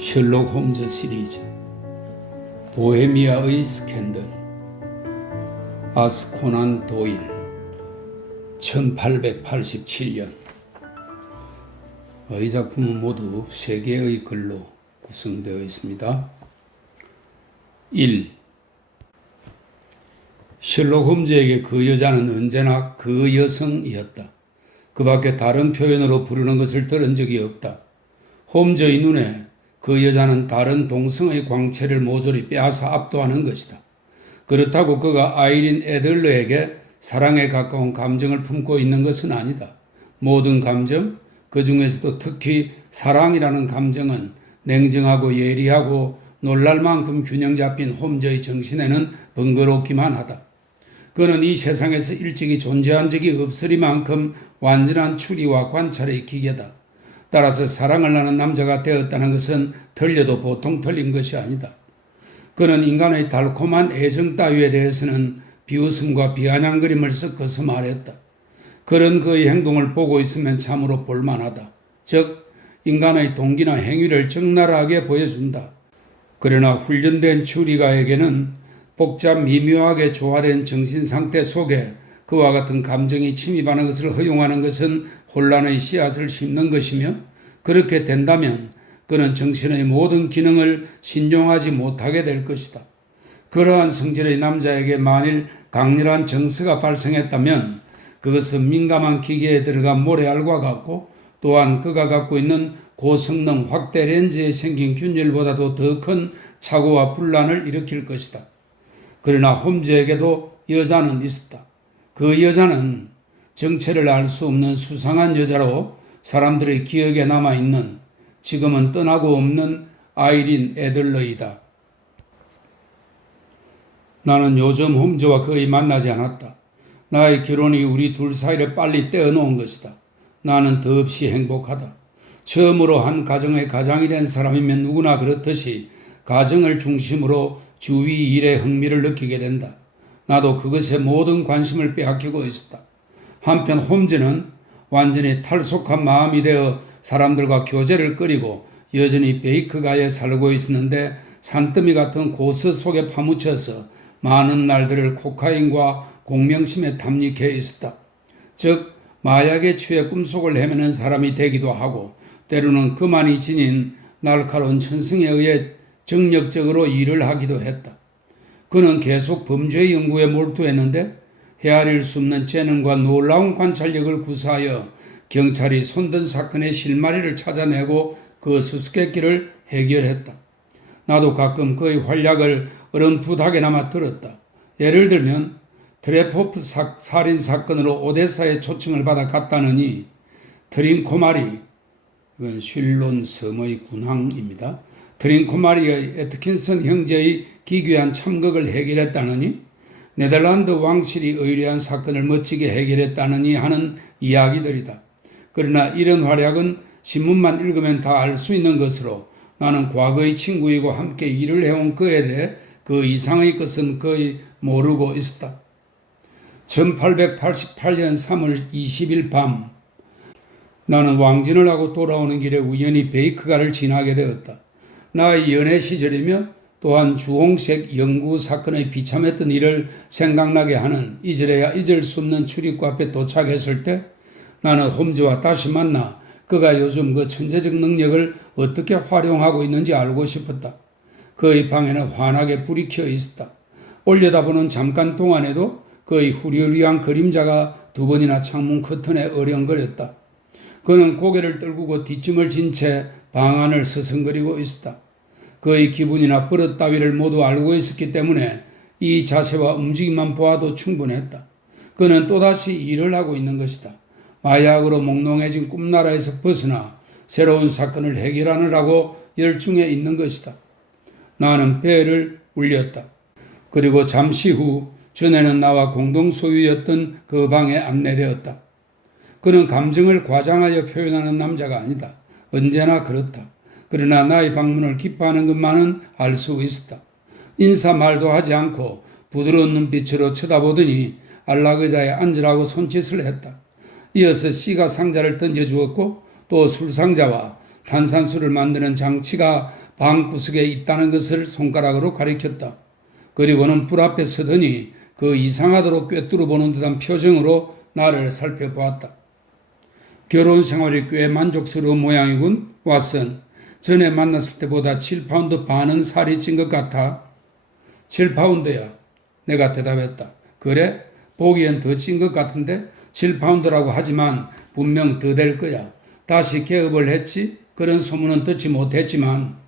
셜록 홈즈 시리즈 보헤미아의 스캔들 아스 코난 도일 1887년 이 작품은 모두 3개의 글로 구성되어 있습니다. 1. 셜록 홈즈에게 그 여자는 언제나 그 여성이었다. 그 밖에 다른 표현으로 부르는 것을 들은 적이 없다. 홈즈의 눈에 그 여자는 다른 동성의 광채를 모조리 빼앗아 압도하는 것이다. 그렇다고 그가 아이린 애들러에게 사랑에 가까운 감정을 품고 있는 것은 아니다. 모든 감정, 그 중에서도 특히 사랑이라는 감정은 냉정하고 예리하고 놀랄 만큼 균형 잡힌 홈즈의 정신에는 번거롭기만 하다. 그는 이 세상에서 일찍이 존재한 적이 없으리만큼 완전한 추리와 관찰의 기계다. 따라서 사랑을 하는 남자가 되었다는 것은 틀려도 보통 틀린 것이 아니다. 그는 인간의 달콤한 애정 따위에 대해서는 비웃음과 비아냥거림을 섞어서 말했다. 그런 그의 행동을 보고 있으면 참으로 볼만하다. 즉, 인간의 동기나 행위를 적나라하게 보여준다. 그러나 훈련된 추리가에게는 복잡 미묘하게 조화된 정신상태 속에 그와 같은 감정이 침입하는 것을 허용하는 것은 혼란의 씨앗을 심는 것이며, 그렇게 된다면 그는 정신의 모든 기능을 신용하지 못하게 될 것이다. 그러한 성질의 남자에게 만일 강렬한 정서가 발생했다면 그것은 민감한 기계에 들어간 모래알과 같고, 또한 그가 갖고 있는 고성능 확대 렌즈에 생긴 균열보다도 더 큰 착오와 분란을 일으킬 것이다. 그러나 홈즈에게도 여자는 있었다. 그 여자는 정체를 알 수 없는 수상한 여자로 사람들의 기억에 남아있는, 지금은 떠나고 없는 아이린 애들러이다. 나는 요즘 홈즈와 거의 만나지 않았다. 나의 결혼이 우리 둘 사이를 빨리 떼어놓은 것이다. 나는 더없이 행복하다. 처음으로 한 가정의 가장이 된 사람이면 누구나 그렇듯이 가정을 중심으로 주위 일에 흥미를 느끼게 된다. 나도 그것에 모든 관심을 빼앗기고 있었다. 한편 홈즈는 완전히 탈속한 마음이 되어 사람들과 교제를 끓이고 여전히 베이크가에 살고 있었는데, 산더미 같은 고스 속에 파묻혀서 많은 날들을 코카인과 공명심에 탐닉해 있었다. 즉, 마약에 취해 꿈속을 헤매는 사람이 되기도 하고, 때로는 그만이 지닌 날카로운 천성에 의해 정력적으로 일을 하기도 했다. 그는 계속 범죄 연구에 몰두했는데, 헤아릴 수 없는 재능과 놀라운 관찰력을 구사하여 경찰이 손든 사건의 실마리를 찾아내고 그 수수께끼를 해결했다. 나도 가끔 그의 활약을 어렴풋하게나마 들었다. 예를 들면 트레포프 살인 사건으로 오데사에 초청을 받아 갔다느니 트린코마리, 쉴론 섬의 군항입니다. 트린코마리의 에트킨슨 형제의 기괴한 참극을 해결했다느니, 네덜란드 왕실이 의뢰한 사건을 멋지게 해결했다느니 하는 이야기들이다. 그러나 이런 활약은 신문만 읽으면 다 알 수 있는 것으로 나는 과거의 친구이고 함께 일을 해온 그에 대해 그 이상의 것은 거의 모르고 있었다. 1888년 3월 20일 밤, 나는 왕진을 하고 돌아오는 길에 우연히 베이크가를 지나게 되었다. 나의 연애 시절이며 또한 주홍색 연구 사건의 비참했던 일을 생각나게 하는 잊으려야 잊을 수 없는 출입구 앞에 도착했을 때, 나는 홈즈와 다시 만나 그가 요즘 그 천재적 능력을 어떻게 활용하고 있는지 알고 싶었다. 그의 방에는 환하게 불이 켜어 있었다. 올려다보는 잠깐 동안에도 그의 후리후리한 그림자가 2번이나 창문 커튼에 어령거렸다. 그는 고개를 떨구고 뒷짐을 진 채 방 안을 서성거리고 있었다. 그의 기분이나 버릇 따위를 모두 알고 있었기 때문에 이 자세와 움직임만 보아도 충분했다. 그는 또다시 일을 하고 있는 것이다. 마약으로 몽롱해진 꿈나라에서 벗어나 새로운 사건을 해결하느라고 열중해 있는 것이다. 나는 배를 울렸다. 그리고 잠시 후 전에는 나와 공동 소유였던 그 방에 안내되었다. 그는 감정을 과장하여 표현하는 남자가 아니다. 언제나 그렇다. 그러나 나의 방문을 기뻐하는 것만은 알 수 있었다. 인사 말도 하지 않고 부드러운 눈빛으로 쳐다보더니 안락의자에 앉으라고 손짓을 했다. 이어서 시가 상자를 던져주었고, 또 술상자와 탄산수를 만드는 장치가 방구석에 있다는 것을 손가락으로 가리켰다. 그리고는 불 앞에 서더니 그 이상하도록 꿰뚫어 보는 듯한 표정으로 나를 살펴보았다. 결혼 생활이 꽤 만족스러운 모양이군, 왓슨. 전에 만났을 때보다 7파운드 반은 살이 찐 것 같아. 7파운드야. 내가 대답했다. 그래? 보기엔 더 찐 것 같은데 7파운드라고 하지만 분명 더 될 거야. 다시 개업을 했지? 그런 소문은 듣지 못했지만.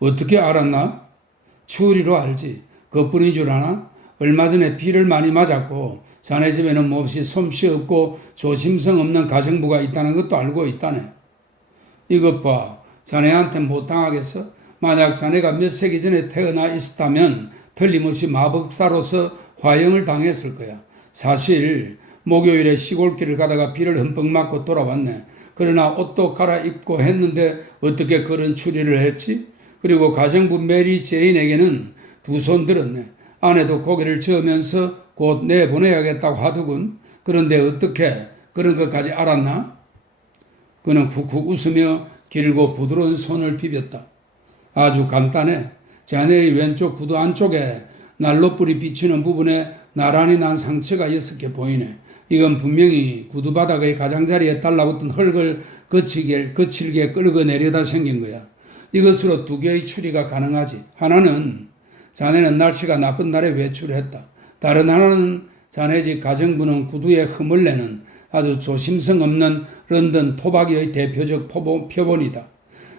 어떻게 알았나? 추리로 알지. 그뿐인 줄 아나? 얼마 전에 비를 많이 맞았고 자네 집에는 몹시 솜씨 없고 조심성 없는 가정부가 있다는 것도 알고 있다네. 이것 봐. 자네한테 못 당하겠어? 만약 자네가 몇 세기 전에 태어나 있었다면 틀림없이 마법사로서 화형을 당했을 거야. 사실 목요일에 시골길을 가다가 비를 흠뻑 맞고 돌아왔네. 그러나 옷도 갈아입고 했는데 어떻게 그런 추리를 했지? 그리고 가정부 메리 제인에게는 두 손 들었네. 아내도 고개를 저으면서 곧 내보내야겠다고 하더군. 그런데 어떻게 그런 것까지 알았나? 그는 쿡쿡 웃으며 길고 부드러운 손을 비볐다. 아주 간단해. 자네의 왼쪽 구두 안쪽에 난로불이 비치는 부분에 나란히 난 상처가 6개 보이네. 이건 분명히 구두 바닥의 가장자리에 달라붙은 흙을 거칠게 끌고 내려다 생긴 거야. 이것으로 두 개의 추리가 가능하지. 하나는 자네는 날씨가 나쁜 날에 외출했다. 다른 하나는 자네 집 가정부는 구두에 흠을 내는 아주 조심성 없는 런던 토박이의 대표적 표본이다.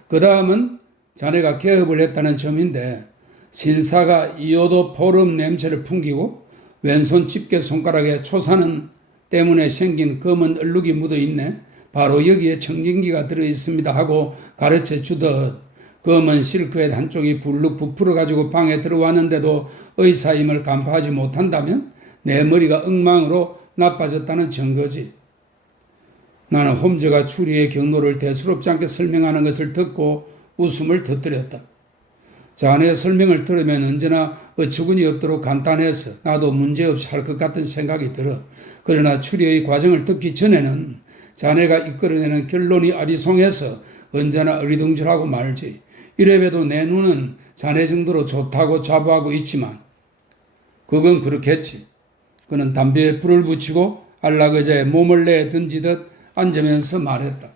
그 다음은 자네가 개업을 했다는 점인데 신사가 이오도 포름 냄새를 풍기고 왼손 집게 손가락에 초사는 때문에 생긴 검은 얼룩이 묻어있네. 바로 여기에 청진기가 들어있습니다 하고 가르쳐 주듯 검은 실크의 한쪽이 불룩 부풀어가지고 방에 들어왔는데도 의사임을 간파하지 못한다면 내 머리가 엉망으로 나빠졌다는 증거지. 나는 홈즈가 추리의 경로를 대수롭지 않게 설명하는 것을 듣고 웃음을 터뜨렸다. 자네의 설명을 들으면 언제나 어처구니 없도록 간단해서 나도 문제없이 할 것 같은 생각이 들어. 그러나 추리의 과정을 듣기 전에는 자네가 이끌어내는 결론이 아리송해서 언제나 어리둥절하고 말지. 이래봬도 내 눈은 자네 정도로 좋다고 자부하고 있지만 그건 그렇겠지. 그는 담배에 불을 붙이고 안락의자에 몸을 내어 던지듯 앉으면서 말했다.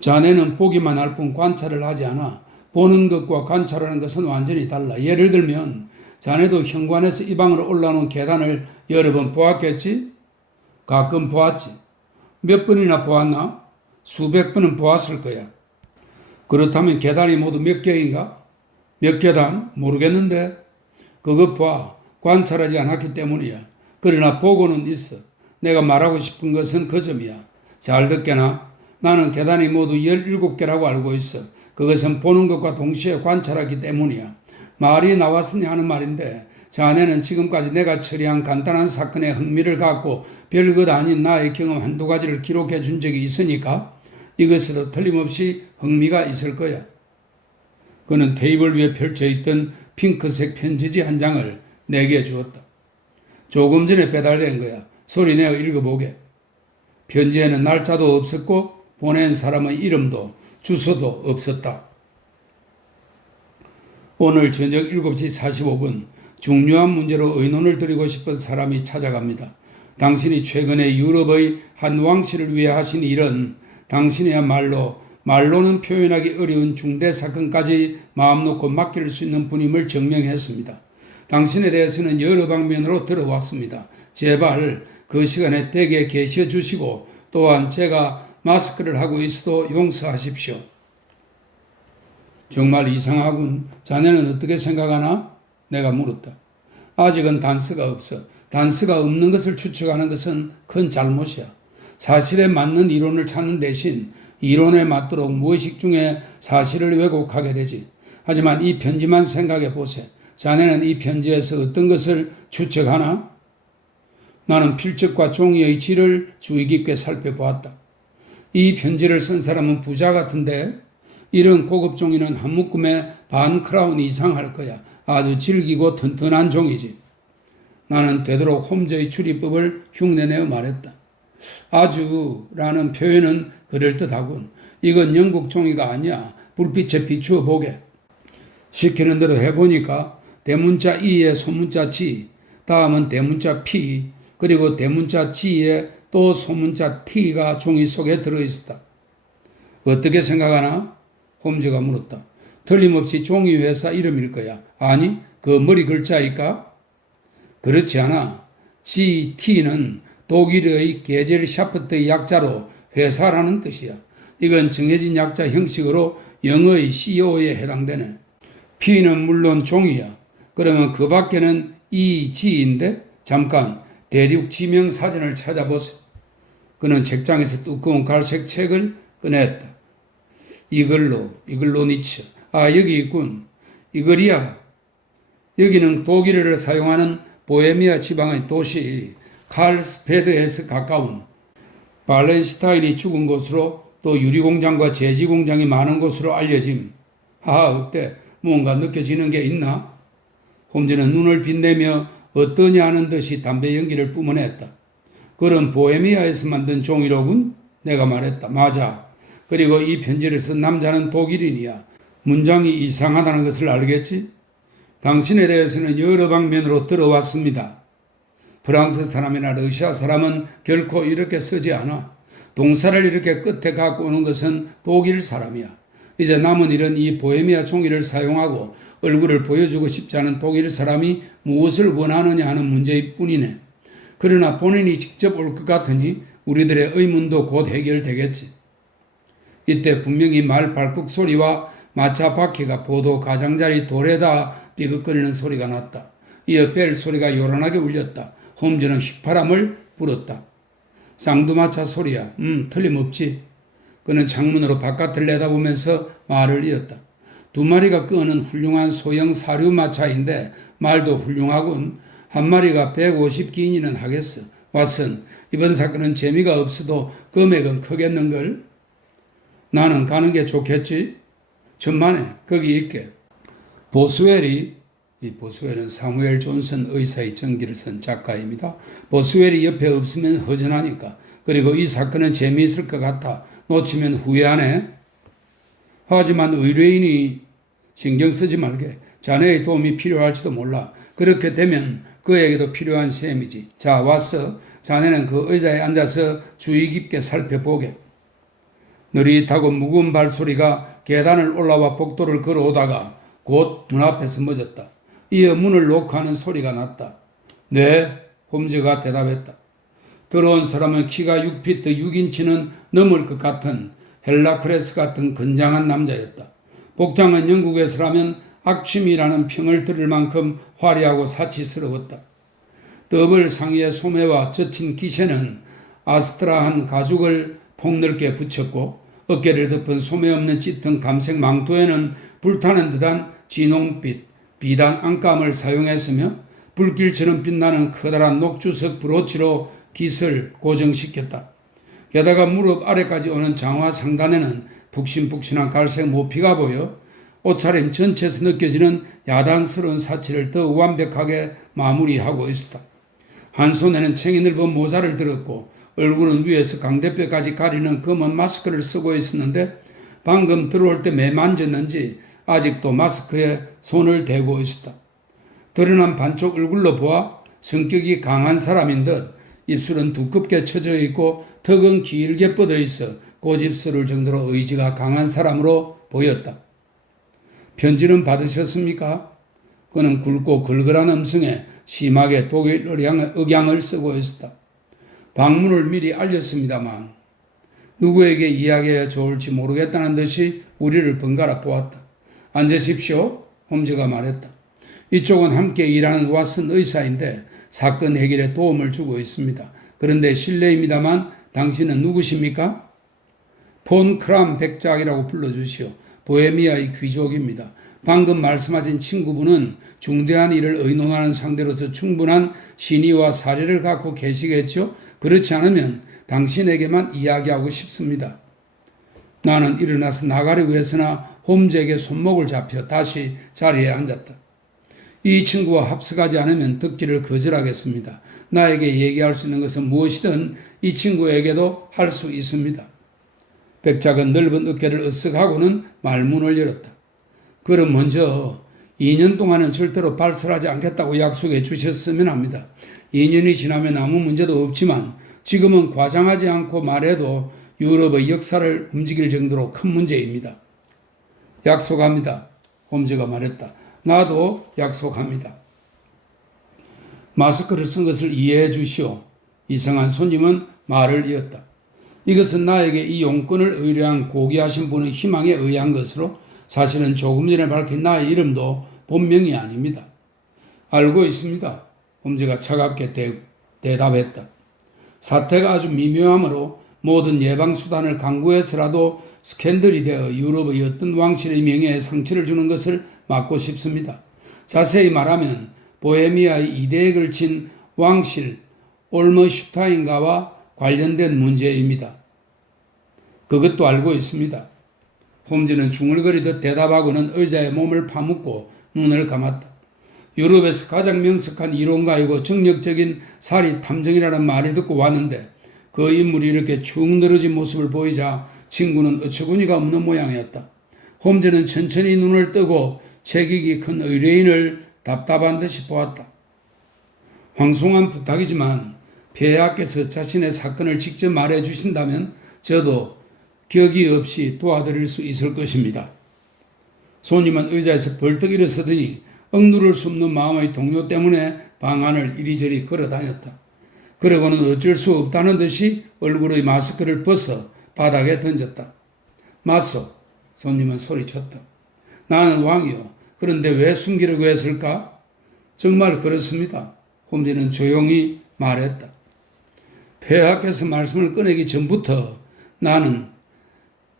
자네는 보기만 할 뿐 관찰을 하지 않아. 보는 것과 관찰하는 것은 완전히 달라. 예를 들면 자네도 현관에서 이 방으로 올라오는 계단을 여러 번 보았겠지? 가끔 보았지. 몇 번이나 보았나? 수백 번은 보았을 거야. 그렇다면 계단이 모두 몇 개인가? 몇 계단? 모르겠는데. 그것 봐. 관찰하지 않았기 때문이야. 그러나 보고는 있어. 내가 말하고 싶은 것은 그 점이야. 잘 듣게나. 나는 계단이 모두 17개라고 알고 있어. 그것은 보는 것과 동시에 관찰하기 때문이야. 말이 나왔으니 하는 말인데 자네는 지금까지 내가 처리한 간단한 사건에 흥미를 갖고 별것 아닌 나의 경험 한두 가지를 기록해 준 적이 있으니까 이것에도 틀림없이 흥미가 있을 거야. 그는 테이블 위에 펼쳐있던 핑크색 편지지 한 장을 내게 주었다. 조금 전에 배달된 거야. 소리 내어 읽어보게. 편지에는 날짜도 없었고 보낸 사람의 이름도 주소도 없었다. 오늘 저녁 7시 45분 중요한 문제로 의논을 드리고 싶은 사람이 찾아갑니다. 당신이 최근에 유럽의 한 왕실을 위해 하신 일은 당신이야말로 말로는 표현하기 어려운 중대 사건까지 마음 놓고 맡길 수 있는 분임을 증명했습니다. 당신에 대해서는 여러 방면으로 들어왔습니다. 제발 그 시간에 댁에 계셔 주시고 또한 제가 마스크를 하고 있어도 용서하십시오. 정말 이상하군. 자네는 어떻게 생각하나? 내가 물었다. 아직은 단서가 없어. 단서가 없는 것을 추측하는 것은 큰 잘못이야. 사실에 맞는 이론을 찾는 대신 이론에 맞도록 무의식 중에 사실을 왜곡하게 되지. 하지만 이 편지만 생각해 보세. 자네는 이 편지에서 어떤 것을 추측하나? 나는 필적과 종이의 질을 주의 깊게 살펴보았다. 이 편지를 쓴 사람은 부자 같은데 이런 고급 종이는 한 묶음에 반 크라운 이상 할 거야. 아주 질기고 튼튼한 종이지. 나는 되도록 홈즈의 추리법을 흉내내어 말했다. 아주라는 표현은 그럴듯하군. 이건 영국 종이가 아니야. 불빛에 비추어 보게. 시키는 대로 해보니까 대문자 E에 소문자 G, 다음은 대문자 P, 그리고 대문자 G에 또 소문자 T가 종이 속에 들어있었다. 어떻게 생각하나? 홈즈가 물었다. 틀림없이 종이 회사 이름일 거야. 아니, 그 머리 글자일까? 그렇지 않아. GT는 독일의 게젤샤프트의 약자로 회사라는 뜻이야. 이건 정해진 약자 형식으로 영어의 CEO에 해당되네. P는 물론 종이야. 그러면 그 밖에는 EG인데 잠깐 대륙 지명 사전을 찾아보세요. 그는 책장에서 두꺼운 갈색 책을 꺼냈다. 이글로 니츠. 아, 여기 있군. 이글이야. 여기는 독일어를 사용하는 보헤미아 지방의 도시 칼스페드에서 가까운 발렌시타인이 죽은 곳으로 또 유리공장과 제지공장이 많은 곳으로 알려짐. 하하, 어때? 뭔가 느껴지는 게 있나? 홈즈는 눈을 빛내며 어떠냐 하는 듯이 담배 연기를 뿜어냈다. 그런 보헤미아에서 만든 종이로군? 내가 말했다. 맞아. 그리고 이 편지를 쓴 남자는 독일인이야. 문장이 이상하다는 것을 알겠지? 당신에 대해서는 여러 방면으로 들어왔습니다. 프랑스 사람이나 러시아 사람은 결코 이렇게 쓰지 않아. 동사를 이렇게 끝에 갖고 오는 것은 독일 사람이야. 이제 남은 일은 이 보헤미아 종이를 사용하고 얼굴을 보여주고 싶지 않은 독일 사람이 무엇을 원하느냐 하는 문제일 뿐이네. 그러나 본인이 직접 올 것 같으니 우리들의 의문도 곧 해결되겠지. 이때 분명히 말 발국 소리와 마차 바퀴가 보도 가장자리 돌에다 삐걱거리는 소리가 났다. 이어 벨 소리가 요란하게 울렸다. 홈즈는 휘파람을 불었다. 쌍두마차 소리야. 틀림없지. 그는 창문으로 바깥을 내다보면서 말을 이었다. 두 마리가 끄는 훌륭한 소형 사류마차인데 말도 훌륭하군. 한 마리가 150기인이는 하겠어. 왓슨, 이번 사건은 재미가 없어도 금액은 크겠는걸? 나는 가는 게 좋겠지? 천만에 거기 있게. 이 보스웰은 사무엘 존슨 의사의 전기를 쓴 작가입니다. 보스웰이 옆에 없으면 허전하니까. 그리고 이 사건은 재미있을 것 같아. 놓치면 후회하네. 하지만 의뢰인이 신경 쓰지 말게. 자네의 도움이 필요할지도 몰라. 그렇게 되면 그에게도 필요한 셈이지. 자, 왔어. 자네는 그 의자에 앉아서 주의 깊게 살펴보게. 느릿하고 무거운 발소리가 계단을 올라와 복도를 걸어오다가 곧 문 앞에서 멎었다. 이어 문을 녹화하는 소리가 났다. 네, 홈즈가 대답했다. 들어온 사람은 키가 6피트 6인치는 넘을 것 같은 헬라크레스 같은 건장한 남자였다. 복장은 영국에서라면 악취미라는 평을 들을 만큼 화려하고 사치스러웠다. 더블 상의의 소매와 젖힌 기세는 아스트라한 가죽을 폭넓게 붙였고 어깨를 덮은 소매 없는 짙은 감색 망토에는 불타는 듯한 진홍빛 비단 안감을 사용했으며 불길처럼 빛나는 커다란 녹주석 브로치로 깃을 고정시켰다. 게다가 무릎 아래까지 오는 장화 상단에는 푹신푹신한 갈색 모피가 보여 옷차림 전체에서 느껴지는 야단스러운 사치를 더 완벽하게 마무리하고 있었다. 한 손에는 챙이 넓은 모자를 들었고 얼굴은 위에서 강대뼈까지 가리는 검은 마스크를 쓰고 있었는데 방금 들어올 때 매 만졌는지 아직도 마스크에 손을 대고 있었다. 드러난 반쪽 얼굴로 보아 성격이 강한 사람인 듯 입술은 두껍게 쳐져 있고 턱은 길게 뻗어 있어 고집스러울 정도로 의지가 강한 사람으로 보였다. 편지는 받으셨습니까? 그는 굵고 걸걸한 음성에 심하게 독일 억양을 쓰고 있었다. 방문을 미리 알렸습니다만 누구에게 이야기해야 좋을지 모르겠다는 듯이 우리를 번갈아 보았다. 앉으십시오. 홈즈가 말했다. 이쪽은 함께 일하는 왓슨 의사인데 사건 해결에 도움을 주고 있습니다. 그런데 실례입니다만 당신은 누구십니까? 폰 크람 백작이라고 불러주시오. 보헤미아의 귀족입니다. 방금 말씀하신 친구분은 중대한 일을 의논하는 상대로서 충분한 신의와 사례를 갖고 계시겠죠? 그렇지 않으면 당신에게만 이야기하고 싶습니다. 나는 일어나서 나가려고 했으나 홈즈에게 손목을 잡혀 다시 자리에 앉았다. 이 친구와 합석하지 않으면 듣기를 거절하겠습니다. 나에게 얘기할 수 있는 것은 무엇이든 이 친구에게도 할 수 있습니다. 백작은 넓은 어깨를 으쓱하고는 말문을 열었다. 그럼 먼저 2년 동안은 절대로 발설하지 않겠다고 약속해 주셨으면 합니다. 2년이 지나면 아무 문제도 없지만 지금은 과장하지 않고 말해도 유럽의 역사를 움직일 정도로 큰 문제입니다. 약속합니다. 홈즈가 말했다. 나도 약속합니다. 마스크를 쓴 것을 이해해 주시오. 이상한 손님은 말을 이었다. 이것은 나에게 이 용건을 의뢰한 고귀하신 분의 희망에 의한 것으로 사실은 조금 전에 밝힌 나의 이름도 본명이 아닙니다. 알고 있습니다. 홈즈가 차갑게 대답했다. 사태가 아주 미묘하므로 모든 예방수단을 강구해서라도 스캔들이 되어 유럽의 어떤 왕실의 명예에 상처를 주는 것을 막고 싶습니다. 자세히 말하면 보헤미아의 이대에 걸친 왕실 올머슈타인가와 관련된 문제입니다. 그것도 알고 있습니다. 홈즈는 중얼거리듯 대답하고는 의자에 몸을 파묻고 눈을 감았다. 유럽에서 가장 명석한 이론가이고 정력적인 사리 탐정이라는 말을 듣고 왔는데 그 인물이 이렇게 축 늘어진 모습을 보이자 친구는 어처구니가 없는 모양이었다. 홈즈는 천천히 눈을 뜨고 체격이 큰 의뢰인을 답답한 듯이 보았다. 황송한 부탁이지만 폐하께서 자신의 사건을 직접 말해 주신다면 저도 격이 없이 도와드릴 수 있을 것입니다. 손님은 의자에서 벌떡 일어서더니 억누를 수 없는 마음의 동요 때문에 방 안을 이리저리 걸어다녔다. 그러고는 어쩔 수 없다는 듯이 얼굴의 마스크를 벗어 바닥에 던졌다. 맞소, 손님은 소리쳤다. 나는 왕이요. 그런데 왜 숨기려고 했을까? 정말 그렇습니다. 홈즈는 조용히 말했다. 폐하께서 말씀을 꺼내기 전부터 나는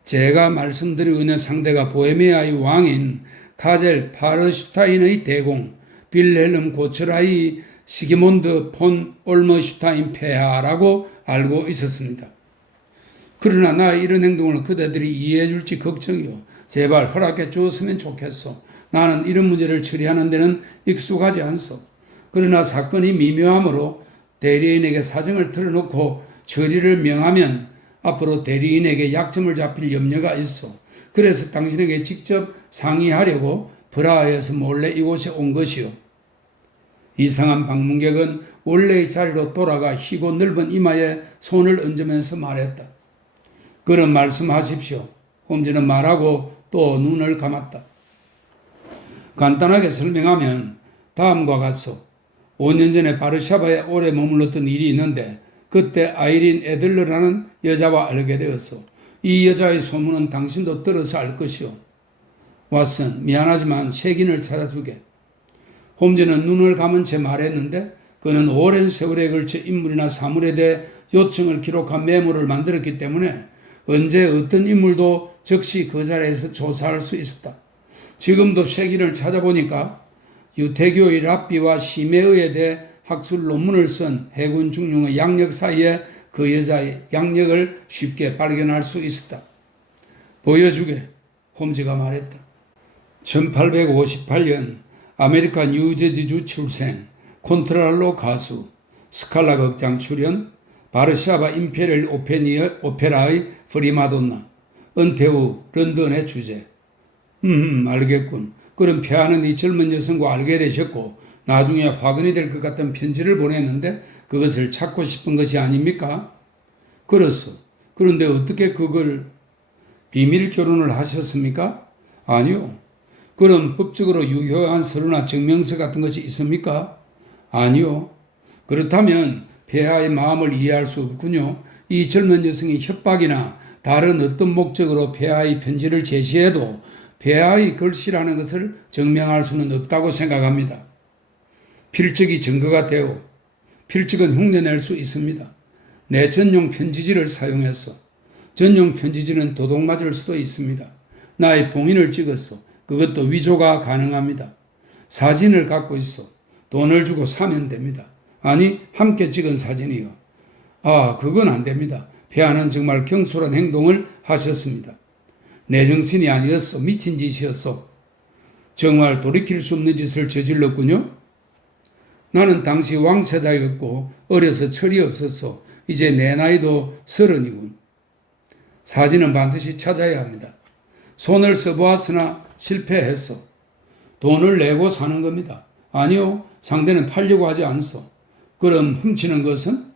제가 말씀드리고 있는 상대가 보헤미아의 왕인 카젤 파르슈타인의 대공 빌헬름 고츠라이 시기몬드 폰 올머슈타인 폐하라고 알고 있었습니다. 그러나 나의 이런 행동을 그대들이 이해해 줄지 걱정이요. 제발 허락해 주었으면 좋겠소. 나는 이런 문제를 처리하는 데는 익숙하지 않소. 그러나 사건이 미묘하므로 대리인에게 사정을 털어놓고 처리를 명하면 앞으로 대리인에게 약점을 잡힐 염려가 있어. 그래서 당신에게 직접 상의하려고 브라하에서 몰래 이곳에 온 것이요. 이상한 방문객은 원래의 자리로 돌아가 희고 넓은 이마에 손을 얹으면서 말했다. 그럼 말씀하십시오. 홈즈는 말하고 또 눈을 감았다. 간단하게 설명하면 다음과 같소. 5년 전에 바르샤바에 오래 머물렀던 일이 있는데 그때 아이린 애들러라는 여자와 알게 되었소. 이 여자의 소문은 당신도 들어서 알 것이오. 왓슨, 미안하지만 색인을 찾아주게. 홈즈는 눈을 감은 채 말했는데 그는 오랜 세월에 걸쳐 인물이나 사물에 대해 요청을 기록한 메모를 만들었기 때문에 언제 어떤 인물도 즉시 그 자리에서 조사할 수 있었다. 지금도 색인을 찾아보니까 유태교의 랍비와 시메의에 대해 학술 논문을 쓴 해군 중령의 양력 사이에 그 여자의 양력을 쉽게 발견할 수 있었다. 보여주게, 홈즈가 말했다. 1858년 아메리카 뉴저지주 출생, 콘트랄로 가수, 스칼라 극장 출연, 바르샤바 임페리얼 오페라의 프리마돈나, 은퇴 후 런던의 주재. 알겠군. 그럼 폐하는 이 젊은 여성과 알게 되셨고 나중에 화근이 될 것 같은 편지를 보냈는데 그것을 찾고 싶은 것이 아닙니까? 그렇소. 그런데 어떻게 그걸 비밀 결혼을 하셨습니까? 아니요. 그럼 법적으로 유효한 서류나 증명서 같은 것이 있습니까? 아니요. 그렇다면 폐하의 마음을 이해할 수 없군요. 이 젊은 여성이 협박이나 다른 어떤 목적으로 폐하의 편지를 제시해도 폐하의 글씨라는 것을 증명할 수는 없다고 생각합니다. 필적이 증거가 되어 필적은 흉내낼 수 있습니다. 내 전용 편지지를 사용했어. 전용 편지지는 도둑 맞을 수도 있습니다. 나의 봉인을 찍었어. 그것도 위조가 가능합니다. 사진을 갖고 있어. 돈을 주고 사면 됩니다. 아니, 함께 찍은 사진이요. 아, 그건 안 됩니다. 폐하는 정말 경솔한 행동을 하셨습니다. 내 정신이 아니었어. 미친 짓이었어. 정말 돌이킬 수 없는 짓을 저질렀군요. 나는 당시 왕세자였고 어려서 철이 없었어. 이제 내 나이도 30이군. 사진은 반드시 찾아야 합니다. 손을 써보았으나 실패했어. 돈을 내고 사는 겁니다. 아니요, 상대는 팔려고 하지 않소. 그럼 훔치는 것은?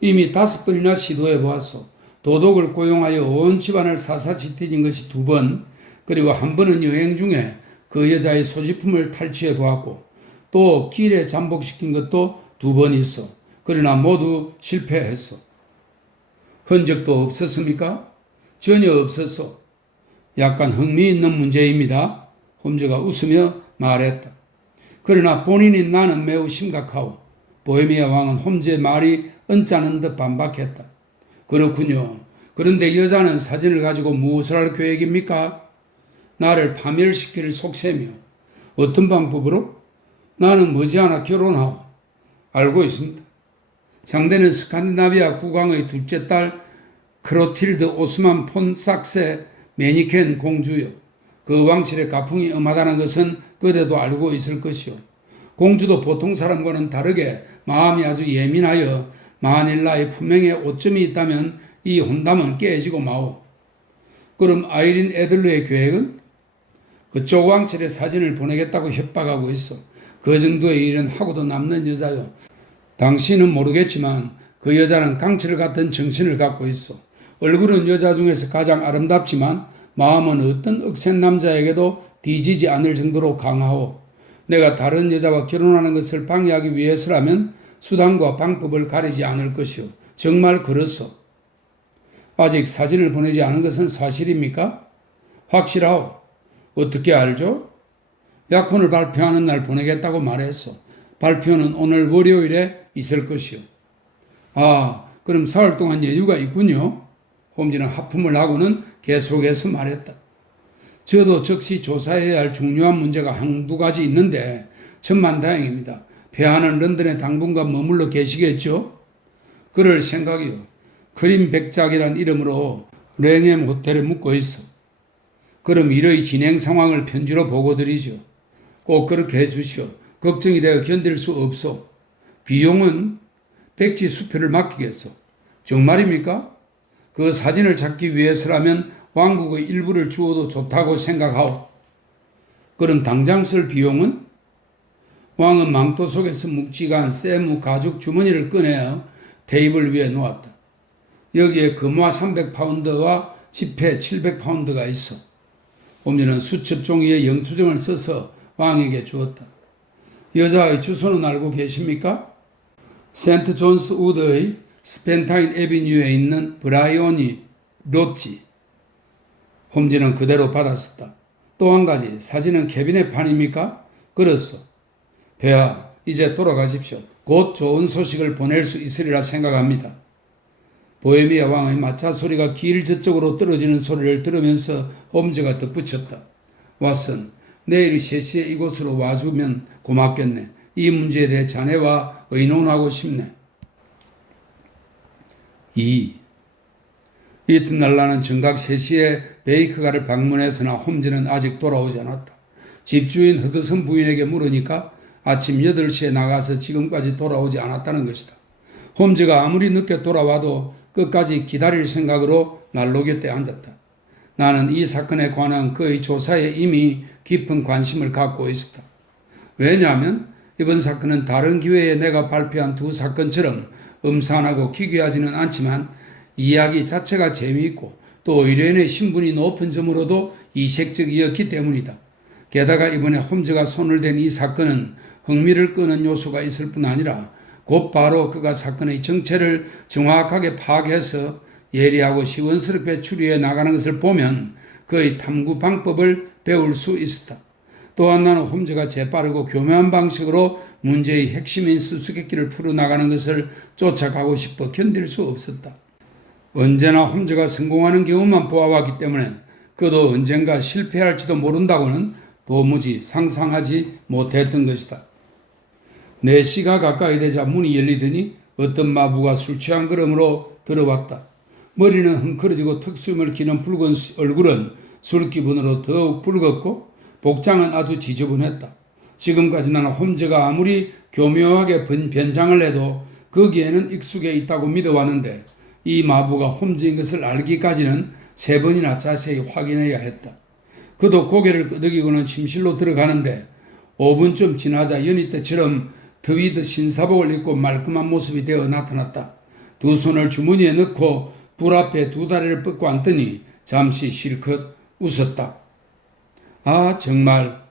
이미 5번이나 시도해 보았소. 도둑을 고용하여 온 집안을 사사치 뒤진 것이 2번, 그리고 한 번은 여행 중에 그 여자의 소지품을 탈취해 보았고, 또 길에 잠복시킨 것도 2번 있어. 그러나 모두 실패했어. 흔적도 없었습니까? 전혀 없었어. 약간 흥미있는 문제입니다. 홈즈가 웃으며 말했다. 그러나 본인이 나는 매우 심각하오. 보헤미아 왕은 홈즈의 말이 언짢은 듯 반박했다. 그렇군요. 그런데 여자는 사진을 가지고 무엇을 할 계획입니까? 나를 파멸시킬 속셈이요. 어떤 방법으로? 나는 머지않아 결혼하오. 알고 있습니다. 상대는 스칸디나비아 국왕의 둘째 딸 크로틸드 오스만 폰 삭세 메니켄 공주요. 그 왕실의 가풍이 엄하다는 것은 그대도 알고 있을 것이요. 공주도 보통 사람과는 다르게 마음이 아주 예민하여 만일 나의 품행에 오점이 있다면 이 혼담은 깨지고 마오. 그럼 아이린 애들러의 계획은? 그쪽 왕실의 사진을 보내겠다고 협박하고 있어. 그 정도의 일은 하고도 남는 여자요. 당신은 모르겠지만 그 여자는 강철 같은 정신을 갖고 있어. 얼굴은 여자 중에서 가장 아름답지만 마음은 어떤 억센 남자에게도 뒤지지 않을 정도로 강하오. 내가 다른 여자와 결혼하는 것을 방해하기 위해서라면 수단과 방법을 가리지 않을 것이오. 정말 그렇소. 아직 사진을 보내지 않은 것은 사실입니까? 확실하오. 어떻게 알죠? 약혼을 발표하는 날 보내겠다고 말했어. 발표는 오늘 월요일에 있을 것이오. 아, 그럼 사흘 동안 여유가 있군요. 홈즈는 하품을 하고는 계속해서 말했다. 저도 즉시 조사해야 할 중요한 문제가 한두 가지 있는데 천만다행입니다. 폐하는 런던에 당분간 머물러 계시겠죠? 그럴 생각이요. 크림 백작이란 이름으로 랭햄 호텔에 묵고 있어. 그럼 일의 진행 상황을 편지로 보고드리죠. 꼭 그렇게 해주시오. 걱정이 되어 견딜 수 없소. 비용은 백지 수표를 맡기겠소. 정말입니까? 그 사진을 찾기 위해서라면 왕국의 일부를 주어도 좋다고 생각하오. 그럼 당장 쓸 비용은? 왕은 망토 속에서 묵직한 세무 가죽 주머니를 꺼내어 테이블 위에 놓았다. 여기에 금화 300파운드와 지폐 700파운드가 있어. 홈즈는 수첩 종이에 영수증을 써서 왕에게 주었다. 여자의 주소는 알고 계십니까? 세인트 존스 우드의 스펜타인 에비뉴에 있는 브라이오니 로지. 홈즈는 그대로 받았었다. 또 한 가지, 사진은 캐비넷판입니까? 그렇소. 폐하, 이제 돌아가십시오. 곧 좋은 소식을 보낼 수 있으리라 생각합니다. 보헤미아 왕의 마차 소리가 길 저쪽으로 떨어지는 소리를 들으면서 홈즈가 덧붙였다. 왓슨, 내일 3시에 이곳으로 와주면 고맙겠네. 이 문제에 대해 자네와 의논하고 싶네. 2. 이튿날 나는 정각 3시에 베이커가를 방문했으나 홈즈는 아직 돌아오지 않았다. 집주인 허드슨 부인에게 물으니까 아침 8시에 나가서 지금까지 돌아오지 않았다는 것이다. 홈즈가 아무리 늦게 돌아와도 끝까지 기다릴 생각으로 난로 곁에 앉았다. 나는 이 사건에 관한 그의 조사에 이미 깊은 관심을 갖고 있었다. 왜냐하면 이번 사건은 다른 기회에 내가 발표한 2 사건처럼 음산하고 기괴하지는 않지만 이야기 자체가 재미있고 또 의뢰인의 신분이 높은 점으로도 이색적이었기 때문이다. 게다가 이번에 홈즈가 손을 댄 이 사건은 흥미를 끄는 요소가 있을 뿐 아니라 곧바로 그가 사건의 정체를 정확하게 파악해서 예리하고 시원스럽게 추리해 나가는 것을 보면 그의 탐구 방법을 배울 수 있었다. 또한 나는 홈즈가 재빠르고 교묘한 방식으로 문제의 핵심인 수수께끼를 풀어나가는 것을 쫓아가고 싶어 견딜 수 없었다. 언제나 홈즈가 성공하는 경우만 보아왔기 때문에 그도 언젠가 실패할지도 모른다고는 도무지 상상하지 못했던 것이다. 4시가 가까이 되자 문이 열리더니 어떤 마부가 술 취한 걸음으로 들어왔다. 머리는 흥크러지고 턱수염을 기는 붉은 얼굴은 술 기분으로 더욱 붉었고 복장은 아주 지저분했다. 지금까지 나는 홈즈가 아무리 교묘하게 변장을 해도 거기에는 익숙해 있다고 믿어왔는데 이 마부가 홈즈인 것을 알기까지는 3번이나 자세히 확인해야 했다. 그도 고개를 끄덕이고는 침실로 들어가는데 5분쯤 지나자 연희 때처럼 더위드 신사복을 입고 말끔한 모습이 되어 나타났다. 두 손을 주머니에 넣고 불 앞에 두 다리를 뻗고 앉더니 잠시 실컷 웃었다. 아, 정말.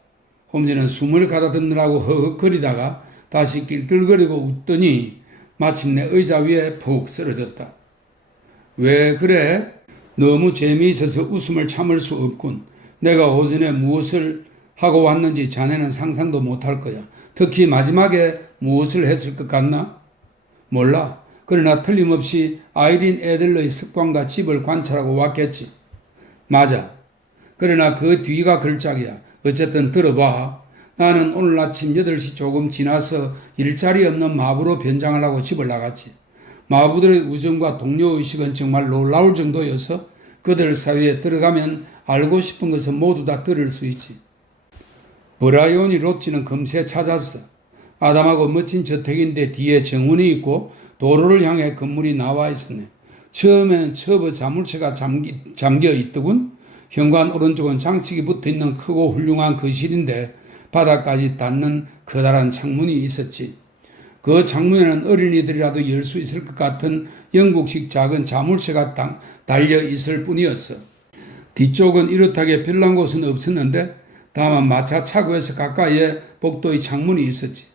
홈즈는 숨을 가다듬느라고 허헉거리다가 다시 낄낄거리고 웃더니 마침내 의자 위에 푹 쓰러졌다. 왜 그래? 너무 재미있어서 웃음을 참을 수 없군. 내가 오전에 무엇을 하고 왔는지 자네는 상상도 못할 거야. 특히 마지막에 무엇을 했을 것 같나? 몰라. 그러나 틀림없이 아이린 애들의 습관과 집을 관찰하고 왔겠지. 맞아. 그러나 그 뒤가 걸작이야. 어쨌든 들어봐. 나는 오늘 아침 8시 조금 지나서 일자리 없는 마부로 변장을 하고 집을 나갔지. 마부들의 우정과 동료의식은 정말 놀라울 정도여서 그들 사이에 들어가면 알고 싶은 것은 모두 다 들을 수 있지. 브라이온이 롯지는 금세 찾았어. 아담하고 멋진 저택인데 뒤에 정문이 있고 도로를 향해 건물이 나와 있었네. 처음에는 처버 자물쇠가 잠겨 있더군. 현관 오른쪽은 장식이 붙어있는 크고 훌륭한 거실인데 바닥까지 닿는 커다란 창문이 있었지. 그 창문에는 어린이들이라도 열 수 있을 것 같은 영국식 작은 자물쇠가 달려 있을 뿐이었어. 뒤쪽은 이렇다게 별난 곳은 없었는데 다만 마차 차고에서 가까이에 복도의 창문이 있었지.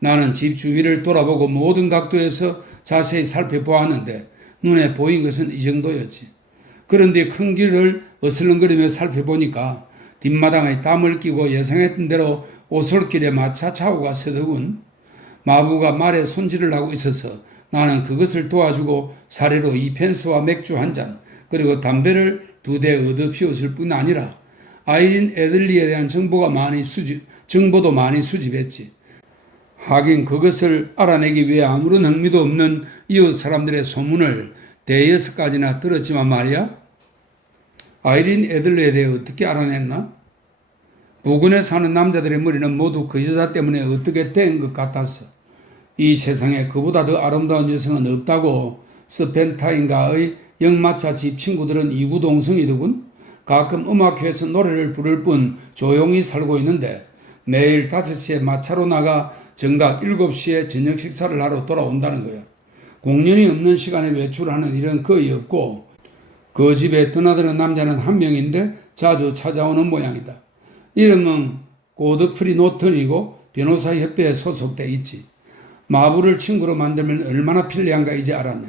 나는 집 주위를 돌아보고 모든 각도에서 자세히 살펴보았는데 눈에 보인 것은 이 정도였지. 그런데 큰 길을 어슬렁거리며 살펴보니까 뒷마당에 땀을 끼고 예상했던 대로 오솔길에 마차 차고가 서더군. 마부가 말에 손질을 하고 있어서 나는 그것을 도와주고 사례로 이 펜스와 맥주 한 잔 그리고 담배를 2대 얻어 피웠을 뿐 아니라 아이린 애들리에 대한 정보도 많이 수집했지. 하긴 그것을 알아내기 위해 아무런 흥미도 없는 이웃 사람들의 소문을 5-6가지나 들었지만 말이야. 아이린 애들리에 대해 어떻게 알아냈나? 부근에 사는 남자들의 머리는 모두 그 여자 때문에 어떻게 된 것 같았어. 이 세상에 그보다 더 아름다운 여성은 없다고 스펜타인가의 영마차 집 친구들은 이구동성이더군. 가끔 음악회에서 노래를 부를 뿐 조용히 살고 있는데 매일 5시에 마차로 나가 정각 7시에 저녁 식사를 하러 돌아온다는 거야. 공연이 없는 시간에 외출하는 일은 거의 없고 그 집에 드나드는 남자는 한 명인데 자주 찾아오는 모양이다. 이름은 고드프리 노턴이고 변호사협회에 소속돼 있지. 마부를 친구로 만들면 얼마나 편리한가 이제 알았네.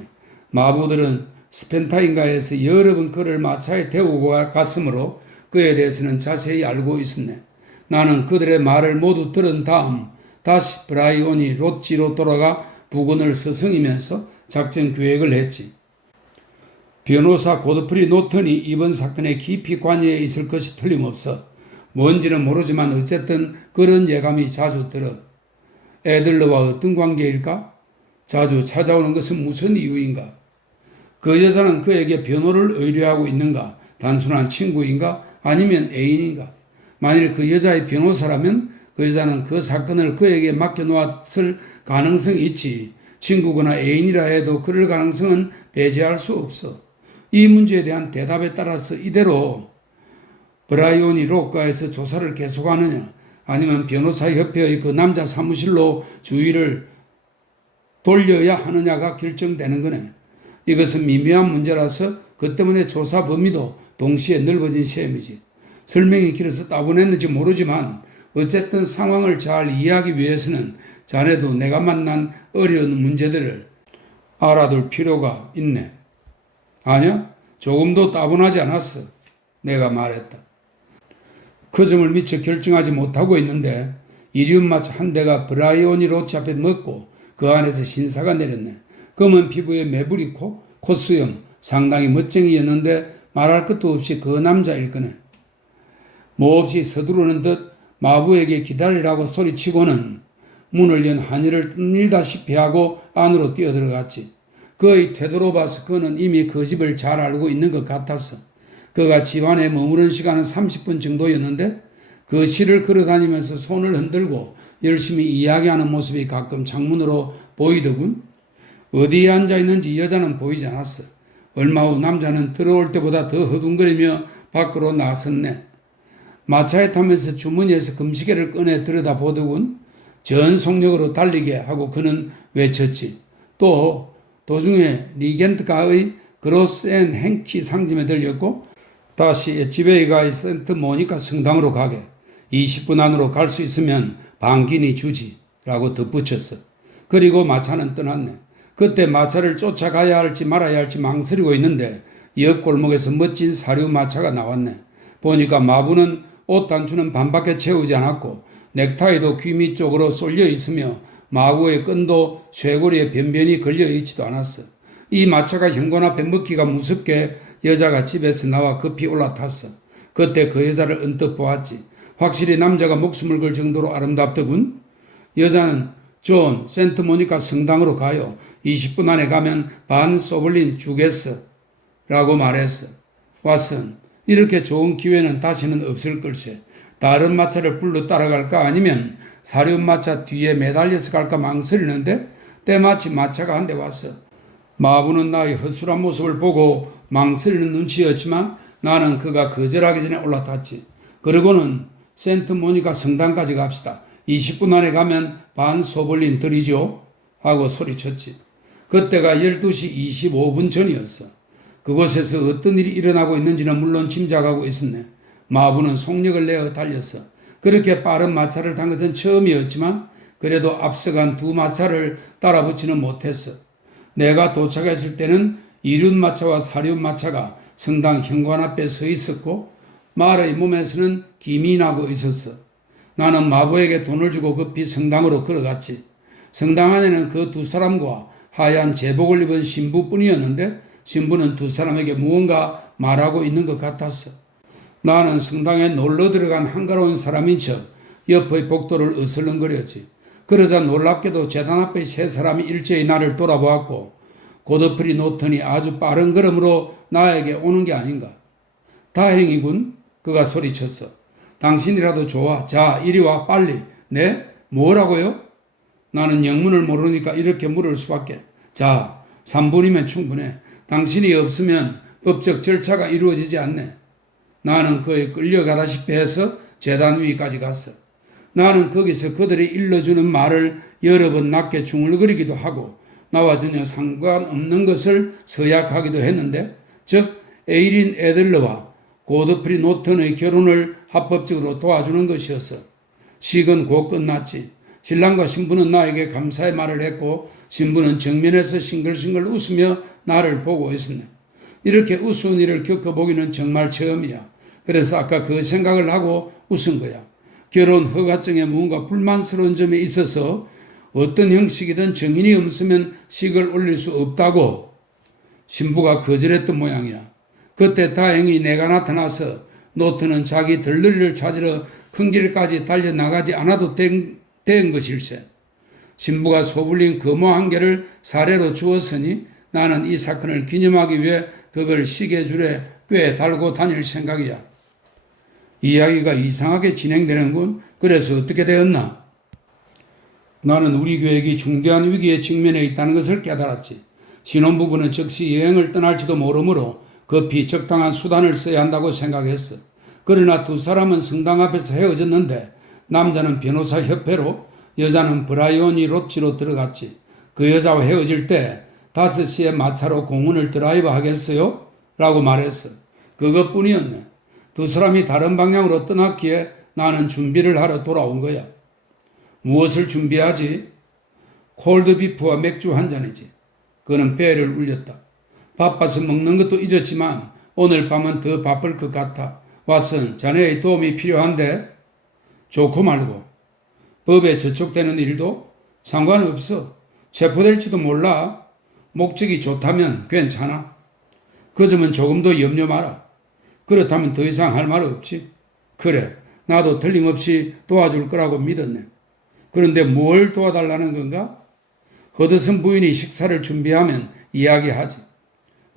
마부들은 스펜타인가에서 여러 번 그를 마차에 태우고 갔으므로 그에 대해서는 자세히 알고 있었네. 나는 그들의 말을 모두 들은 다음 다시 브라이온이 롯지로 돌아가 부근을 서성이면서 작전 계획을 했지. 변호사 고드프리 노턴이 이번 사건에 깊이 관여해 있을 것이 틀림없어. 뭔지는 모르지만 어쨌든 그런 예감이 자주 들어. 애들러와 어떤 관계일까? 자주 찾아오는 것은 무슨 이유인가? 그 여자는 그에게 변호를 의뢰하고 있는가? 단순한 친구인가? 아니면 애인인가? 만일 그 여자의 변호사라면 그 여자는 그 사건을 그에게 맡겨놓았을 가능성이 있지. 친구거나 애인이라 해도 그럴 가능성은 배제할 수 없어. 이 문제에 대한 대답에 따라서 이대로 브라이온이 로카에서 조사를 계속하느냐 아니면 변호사협회의 그 남자 사무실로 주의를 돌려야 하느냐가 결정되는 거네. 이것은 미묘한 문제라서 그 때문에 조사 범위도 동시에 넓어진 셈이지. 설명이 길어서 따분했는지 모르지만 어쨌든 상황을 잘 이해하기 위해서는 자네도 내가 만난 어려운 문제들을 알아둘 필요가 있네. 아니야? 조금도 따분하지 않았어. 내가 말했다. 그 점을 미처 결정하지 못하고 있는데 이륜마차 한 대가 브라이온이 로치 앞에 멎고 그 안에서 신사가 내렸네. 검은 피부에 매부리코, 콧수염, 상당히 멋쟁이였는데 말할 것도 없이 그 남자일 거네. 몹시 서두르는 듯 마부에게 기다리라고 소리치고는 문을 연 하늘을 떠밀다시피 하고 안으로 뛰어들어갔지. 그의 태도로 봐서 그는 이미 그 집을 잘 알고 있는 것 같았어. 그가 집안에 머무른 시간은 30분 정도였는데 그 실을 걸어다니면서 손을 흔들고 열심히 이야기하는 모습이 가끔 창문으로 보이더군. 어디에 앉아있는지 여자는 보이지 않았어. 얼마 후 남자는 들어올 때보다 더 허둥거리며 밖으로 나섰네. 마차에 타면서 주머니에서 금시계를 꺼내 들여다보더군. 전 속력으로 달리게 하고 그는 외쳤지. 또 도중에 리겐트가의 그로스 앤 행키 상점에 들렸고 다시 지베이가의 센트 모니카 성당으로 가게. 20분 안으로 갈 수 있으면 반기니 주지 라고 덧붙였어. 그리고 마차는 떠났네. 그때 마차를 쫓아가야 할지 말아야 할지 망설이고 있는데 옆 골목에서 멋진 사료 마차가 나왔네. 보니까 마부는 옷 단추는 반밖에 채우지 않았고 넥타이도 귀 밑쪽으로 쏠려 있으며 마구의 끈도 쇄골에 변변히 걸려 있지도 않았어. 이 마차가 현관 앞에 먹기가 무섭게 여자가 집에서 나와 급히 올라탔어. 그때 그 여자를 언뜻 보았지. 확실히 남자가 목숨을 걸 정도로 아름답더군. 여자는 존, 센트모니카 성당으로 가요. 20분 안에 가면 반 소블린 주겠어. 라고 말했어. 왓슨, 이렇게 좋은 기회는 다시는 없을 걸세. 다른 마차를 불러 따라갈까 아니면 사륜 마차 뒤에 매달려서 갈까 망설이는데 때마침 마차가 한 대 왔어. 마부는 나의 허술한 모습을 보고 망설이는 눈치였지만 나는 그가 거절하기 전에 올라탔지. 그러고는 센트모니카 성당까지 갑시다. 20분 안에 가면 반 소벌린 들이죠? 하고 소리쳤지. 그때가 12시 25분 전이었어. 그곳에서 어떤 일이 일어나고 있는지는 물론 짐작하고 있었네. 마부는 속력을 내어 달렸어. 그렇게 빠른 마차를 탄 것은 처음이었지만 그래도 앞서간 두 마차를 따라붙지는 못했어. 내가 도착했을 때는 이륜마차와 사륜마차가 성당 현관 앞에 서 있었고 말의 몸에서는 김이 나고 있었어. 나는 마부에게 돈을 주고 급히 성당으로 걸어갔지. 성당 안에는 그 두 사람과 하얀 제복을 입은 신부뿐이었는데 신부는 두 사람에게 무언가 말하고 있는 것 같았어. 나는 성당에 놀러 들어간 한가로운 사람인 척 옆의 복도를 어슬렁거렸지. 그러자 놀랍게도 제단 앞에 세 사람이 일제히 나를 돌아보았고 고드프리 노턴이 아주 빠른 걸음으로 나에게 오는 게 아닌가. 다행이군. 그가 소리쳤어. 당신이라도 좋아. 자, 이리 와 빨리. 네? 뭐라고요? 나는 영문을 모르니까 이렇게 물을 수밖에. 자, 3분이면 충분해. 당신이 없으면 법적 절차가 이루어지지 않네. 나는 그에 끌려가다시피 해서 제단 위까지 갔어. 나는 거기서 그들이 일러주는 말을 여러 번 낮게 중얼거리기도 하고 나와 전혀 상관없는 것을 서약하기도 했는데 즉 에이린 애들러와 고드프리 노턴의 결혼을 합법적으로 도와주는 것이었어. 식은 곧 끝났지. 신랑과 신부는 나에게 감사의 말을 했고 신부는 정면에서 싱글싱글 웃으며 나를 보고 있었네. 이렇게 우스운 일을 겪어보기는 정말 처음이야. 그래서 아까 그 생각을 하고 웃은 거야. 결혼 허가증에 뭔가 불만스러운 점이 있어서 어떤 형식이든 정인이 없으면 식을 올릴 수 없다고 신부가 거절했던 모양이야. 그때 다행히 내가 나타나서 노트는 자기 들러리를 찾으러 큰 길까지 달려나가지 않아도 된 것일세. 신부가 소불린 금호 한 개를 사례로 주었으니 나는 이 사건을 기념하기 위해 그걸 시계줄에 꽤 달고 다닐 생각이야. 이야기가 이상하게 진행되는군. 그래서 어떻게 되었나? 나는 우리 교역이 중대한 위기에 직면해 있다는 것을 깨달았지. 신혼부부는 즉시 여행을 떠날지도 모르므로 급히 적당한 수단을 써야 한다고 생각했어. 그러나 두 사람은 성당 앞에서 헤어졌는데 남자는 변호사 협회로 여자는 브라이오니 로치로 들어갔지. 그 여자와 헤어질 때 5시에 마차로 공원을 드라이브 하겠어요? 라고 말했어. 그것뿐이었네. 두 사람이 다른 방향으로 떠났기에 나는 준비를 하러 돌아온 거야. 무엇을 준비하지? 콜드비프와 맥주 한 잔이지. 그는 배를 울렸다. 바빠서 먹는 것도 잊었지만 오늘 밤은 더 바쁠 것 같아. 왓슨, 자네의 도움이 필요한데? 좋고 말고. 법에 저촉되는 일도 상관없어. 체포될지도 몰라. 목적이 좋다면 괜찮아. 그 점은 조금도 염려 마라. 그렇다면 더 이상 할 말 없지. 그래, 나도 틀림없이 도와줄 거라고 믿었네. 그런데 뭘 도와달라는 건가? 허드슨 부인이 식사를 준비하면 이야기하지.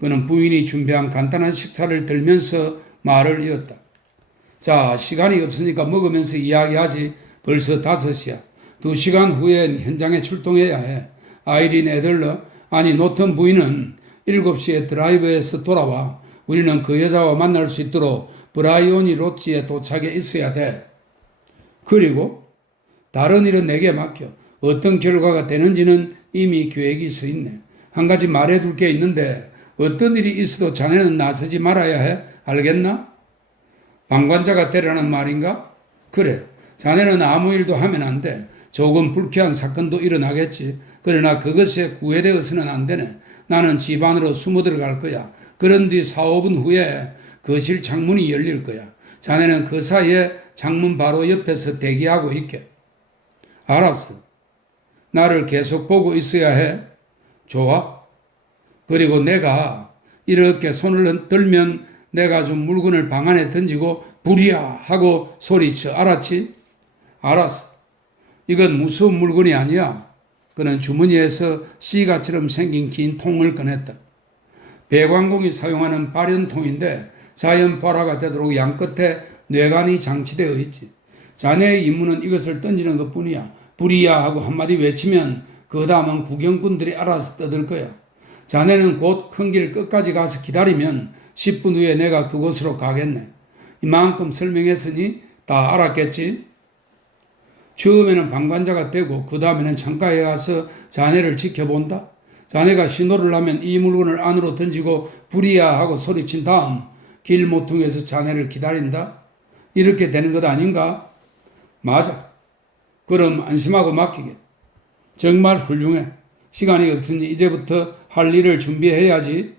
그는 부인이 준비한 간단한 식사를 들면서 말을 이었다. 자, 시간이 없으니까 먹으면서 이야기하지. 벌써 5시야. 2시간 후엔 현장에 출동해야 해. 아이린 애들러, 아니 노턴 부인은 7시에 드라이브에서 돌아와 우리는 그 여자와 만날 수 있도록 브라이오니 로지에 도착해 있어야 돼. 그리고 다른 일은 내게 맡겨. 어떤 결과가 되는지는 이미 계획이 서 있네. 한 가지 말해둘 게 있는데 어떤 일이 있어도 자네는 나서지 말아야 해. 알겠나? 방관자가 되라는 말인가? 그래. 자네는 아무 일도 하면 안 돼. 조금 불쾌한 사건도 일어나겠지. 그러나 그것에 구애되어서는 안 되네. 나는 집 안으로 숨어 들어갈 거야. 그런 뒤 4, 5분 후에 거실 창문이 열릴 거야. 자네는 그 사이에 창문 바로 옆에서 대기하고 있게. 알았어. 나를 계속 보고 있어야 해. 좋아. 그리고 내가 이렇게 손을 들면 내가 좀 물건을 방 안에 던지고 불이야 하고 소리쳐. 알았지? 알았어. 이건 무서운 물건이 아니야. 그는 주머니에서 시가처럼 생긴 긴 통을 꺼냈다. 배관공이 사용하는 발연통인데 자연 발화가 되도록 양끝에 뇌관이 장치되어 있지. 자네의 임무는 이것을 던지는 것뿐이야. 불이야 하고 한마디 외치면 그 다음은 구경꾼들이 알아서 떠들 거야. 자네는 곧 큰 길 끝까지 가서 기다리면 10분 후에 내가 그곳으로 가겠네. 이만큼 설명했으니 다 알았겠지? 처음에는 방관자가 되고 그 다음에는 창가에 가서 자네를 지켜본다. 자네가 신호를 하면 이 물건을 안으로 던지고 불이야 하고 소리친 다음 길 모퉁이에서 자네를 기다린다. 이렇게 되는 것 아닌가? 맞아. 그럼 안심하고 맡기게. 정말 훌륭해. 시간이 없으니 이제부터 할 일을 준비해야지.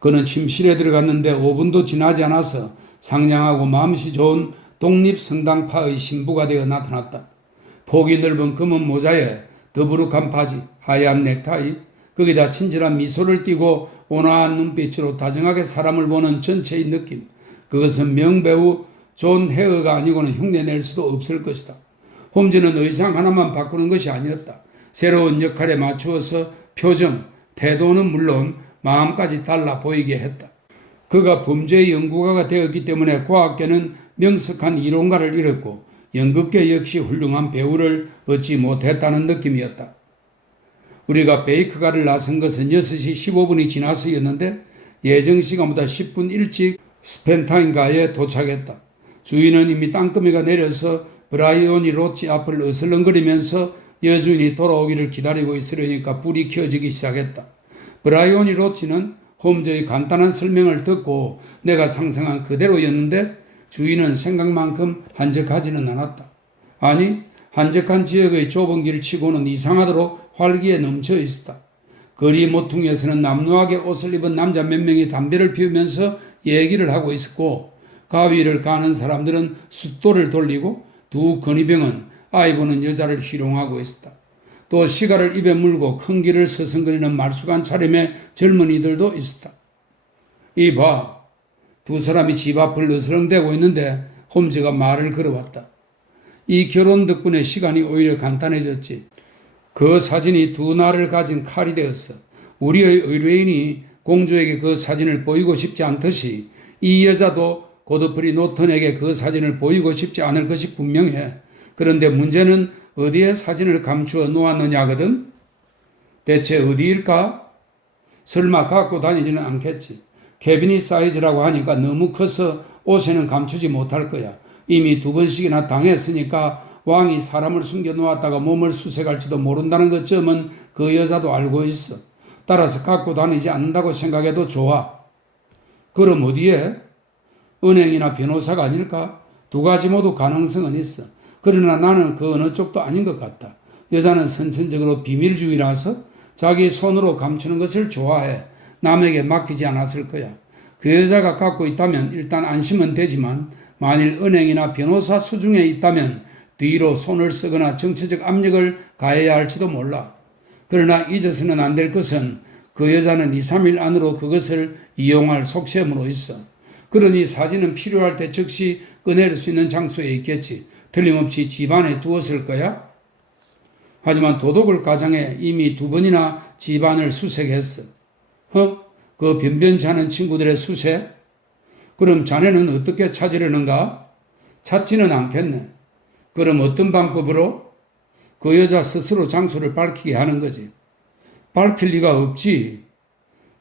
그는 침실에 들어갔는데 5분도 지나지 않아서 상냥하고 마음씨 좋은 독립성당파의 신부가 되어 나타났다. 폭이 넓은 검은 모자에 더부룩한 바지, 하얀 넥타이, 거기다 친절한 미소를 띠고 온화한 눈빛으로 다정하게 사람을 보는 전체의 느낌. 그것은 명배우 존 헤어가 아니고는 흉내낼 수도 없을 것이다. 홈즈는 의상 하나만 바꾸는 것이 아니었다. 새로운 역할에 맞추어서 표정, 태도는 물론 마음까지 달라 보이게 했다. 그가 범죄 연구가가 되었기 때문에 과학계는 명석한 이론가를 잃었고 연극계 역시 훌륭한 배우를 얻지 못했다는 느낌이었다. 우리가 베이크가를 나선 것은 6시 15분이 지나서였는데 예정 시간보다 10분 일찍 스펜타인가에 도착했다. 주인은 이미 땅거미가 내려서 브라이오니 로지 앞을 어슬렁거리면서 여주인이 돌아오기를 기다리고 있으려니까 불이 켜지기 시작했다. 브라이오니 로지는 홈즈의 간단한 설명을 듣고 내가 상상한 그대로였는데 주인은 생각만큼 한적하지는 않았다. 아니, 한적한 지역의 좁은 길 치고는 이상하도록 활기에 넘쳐 있었다. 거리 모퉁이에서는 남루하게 옷을 입은 남자 몇 명이 담배를 피우면서 얘기를 하고 있었고 가위를 가는 사람들은 숫돌을 돌리고 두 건의병은 아이 보는 여자를 희롱하고 있었다. 또 시가를 입에 물고 큰 길을 서성거리는 말쑥한 차림의 젊은이들도 있었다. 이봐, 두 사람이 집 앞을 어슬렁대고 있는데 홈즈가 말을 걸어왔다. 이 결혼 덕분에 시간이 오히려 간단해졌지. 그 사진이 두 날을 가진 칼이 되었어. 우리의 의뢰인이 공주에게 그 사진을 보이고 싶지 않듯이 이 여자도 고드프리 노턴에게 그 사진을 보이고 싶지 않을 것이 분명해. 그런데 문제는 어디에 사진을 감추어 놓았느냐거든? 대체 어디일까? 설마 갖고 다니지는 않겠지. 캐비닛 사이즈라고 하니까 너무 커서 옷에는 감추지 못할 거야. 이미 2번씩이나 당했으니까 왕이 사람을 숨겨 놓았다가 몸을 수색할지도 모른다는 것쯤은 그 여자도 알고 있어. 따라서 갖고 다니지 않는다고 생각해도 좋아. 그럼 어디에? 은행이나 변호사가 아닐까? 두 가지 모두 가능성은 있어. 그러나 나는 그 어느 쪽도 아닌 것 같다. 여자는 선천적으로 비밀주의라서 자기 손으로 감추는 것을 좋아해. 남에게 맡기지 않았을 거야. 그 여자가 갖고 있다면 일단 안심은 되지만 만일 은행이나 변호사 수중에 있다면 뒤로 손을 쓰거나 정치적 압력을 가해야 할지도 몰라. 그러나 잊어서는 안 될 것은 그 여자는 2, 3일 안으로 그것을 이용할 속셈으로 있어. 그러니 사진은 필요할 때 즉시 꺼낼 수 있는 장소에 있겠지. 틀림없이 집안에 두었을 거야. 하지만 도둑을 가장해 이미 2번이나 집안을 수색했어. 그 변변치 않은 친구들의 수색? 그럼 자네는 어떻게 찾으려는가? 찾지는 않겠네. 그럼 어떤 방법으로? 그 여자 스스로 장소를 밝히게 하는 거지. 밝힐 리가 없지.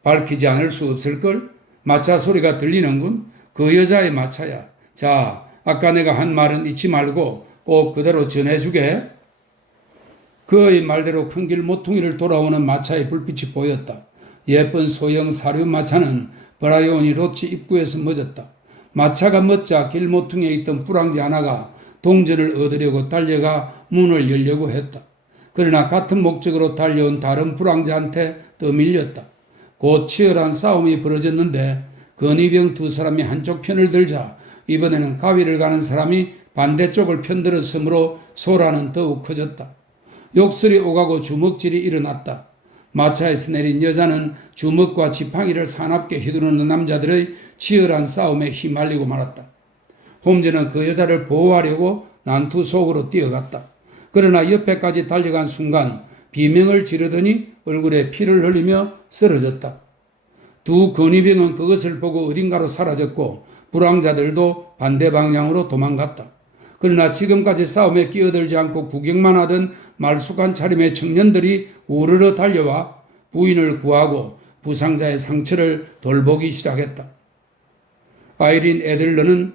밝히지 않을 수 없을걸? 마차 소리가 들리는군. 그 여자의 마차야. 자, 아까 내가 한 말은 잊지 말고 꼭 그대로 전해주게. 그의 말대로 큰 길 모퉁이를 돌아오는 마차의 불빛이 보였다. 예쁜 소형 사륜 마차는 브라이오니 로치 입구에서 멎었다. 마차가 멎자 길 모퉁이에 있던 뿌랑지 하나가 동전을 얻으려고 달려가 문을 열려고 했다. 그러나 같은 목적으로 달려온 다른 불황자한테 떠밀렸다. 곧 치열한 싸움이 벌어졌는데 건의병 두 사람이 한쪽 편을 들자 이번에는 가위를 가는 사람이 반대쪽을 편들었으므로 소란은 더욱 커졌다. 욕설이 오가고 주먹질이 일어났다. 마차에서 내린 여자는 주먹과 지팡이를 사납게 휘두르는 남자들의 치열한 싸움에 휘말리고 말았다. 홈즈는 그 여자를 보호하려고 난투 속으로 뛰어갔다. 그러나 옆에까지 달려간 순간 비명을 지르더니 얼굴에 피를 흘리며 쓰러졌다. 두 건의병은 그것을 보고 어딘가로 사라졌고 불황자들도 반대 방향으로 도망갔다. 그러나 지금까지 싸움에 끼어들지 않고 구경만 하던 말쑥한 차림의 청년들이 우르르 달려와 부인을 구하고 부상자의 상처를 돌보기 시작했다. 아이린 애들러는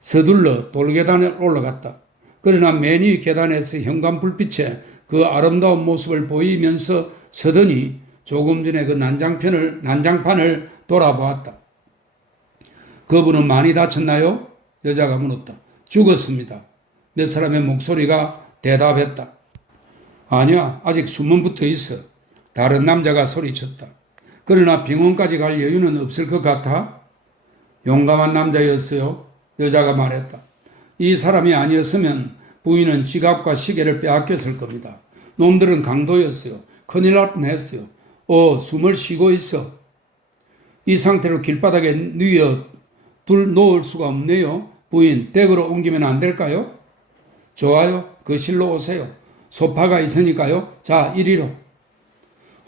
서둘러 돌계단에 올라갔다. 그러나 맨 위 계단에서 현관 불빛에 그 아름다운 모습을 보이면서 서더니 조금 전에 그 난장판을 돌아보았다. 그분은 많이 다쳤나요? 여자가 물었다. 죽었습니다. 몇 사람의 목소리가 대답했다. 아니야, 아직 숨은 붙어 있어. 다른 남자가 소리쳤다. 그러나 병원까지 갈 여유는 없을 것 같아? 용감한 남자였어요. 여자가 말했다. 이 사람이 아니었으면 부인은 지갑과 시계를 빼앗겼을 겁니다. 놈들은 강도였어요. 큰일 날 뻔했어요. 숨을 쉬고 있어. 이 상태로 길바닥에 놓을 수가 없네요. 부인, 댁으로 옮기면 안 될까요? 좋아요. 거실로 오세요. 소파가 있으니까요. 자, 이리로.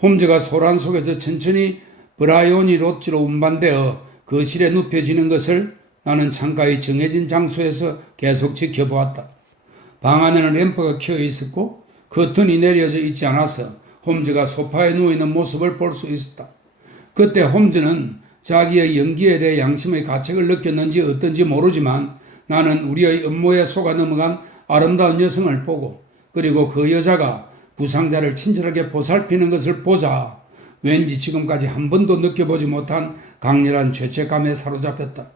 홈즈가 소란 속에서 천천히 브라이오니 로치로 운반되어 거실에 눕혀지는 것을 나는 창가의 정해진 장소에서 계속 지켜보았다. 방 안에는 램프가 켜져 있었고 커튼이 내려져 있지 않아서 홈즈가 소파에 누워있는 모습을 볼 수 있었다. 그때 홈즈는 자기의 연기에 대해 양심의 가책을 느꼈는지 어떤지 모르지만 나는 우리의 음모에 속아 넘어간 아름다운 여성을 보고 그리고 그 여자가 부상자를 친절하게 보살피는 것을 보자 왠지 지금까지 한 번도 느껴보지 못한 강렬한 죄책감에 사로잡혔다.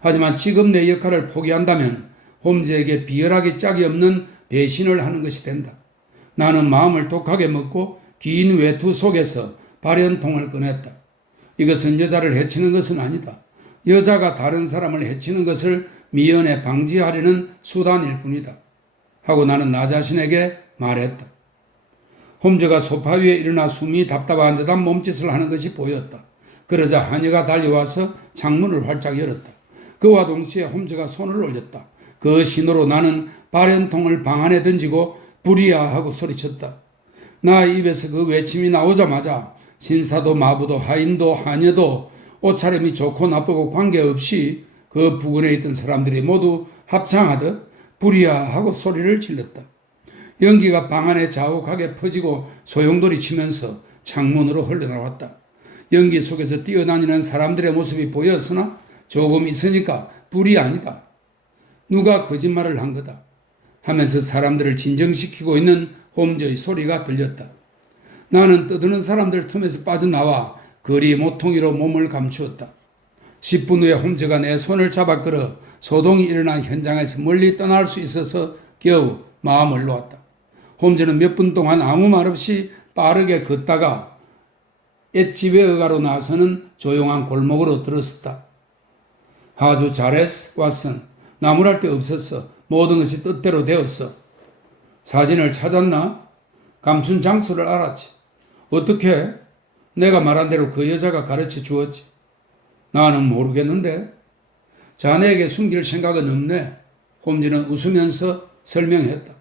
하지만 지금 내 역할을 포기한다면 홈즈에게 비열하기 짝이 없는 배신을 하는 것이 된다. 나는 마음을 독하게 먹고 긴 외투 속에서 발연통을 꺼냈다. 이것은 여자를 해치는 것은 아니다. 여자가 다른 사람을 해치는 것을 미연에 방지하려는 수단일 뿐이다. 하고 나는 나 자신에게 말했다. 홈즈가 소파 위에 일어나 숨이 답답한 듯한 몸짓을 하는 것이 보였다. 그러자 하녀가 달려와서 창문을 활짝 열었다. 그와 동시에 홈즈가 손을 올렸다. 그 신호로 나는 발연통을 방 안에 던지고 불이야 하고 소리쳤다. 나 입에서 그 외침이 나오자마자 신사도 마부도 하인도 하녀도 옷차림이 좋고 나쁘고 관계없이 그 부근에 있던 사람들이 모두 합창하듯 불이야 하고 소리를 질렀다. 연기가 방 안에 자욱하게 퍼지고 소용돌이 치면서 창문으로 흘러나왔다. 연기 속에서 뛰어다니는 사람들의 모습이 보였으나 조금 있으니까 불이 아니다. 누가 거짓말을 한 거다. 하면서 사람들을 진정시키고 있는 홈즈의 소리가 들렸다. 나는 떠드는 사람들 틈에서 빠져나와 거리 모퉁이로 몸을 감추었다. 10분 후에 홈즈가 내 손을 잡아 끌어 소동이 일어난 현장에서 멀리 떠날 수 있어서 겨우 마음을 놓았다. 홈즈는 몇 분 동안 아무 말 없이 빠르게 걷다가 엣지웨어가로 나서는 조용한 골목으로 들었었다. 아주 잘했어, 왓슨. 나무랄 데 없었어. 모든 것이 뜻대로 되었어. 사진을 찾았나? 감춘 장소를 알았지. 어떻게? 내가 말한 대로 그 여자가 가르쳐 주었지. 나는 모르겠는데. 자네에게 숨길 생각은 없네. 홈즈는 웃으면서 설명했다.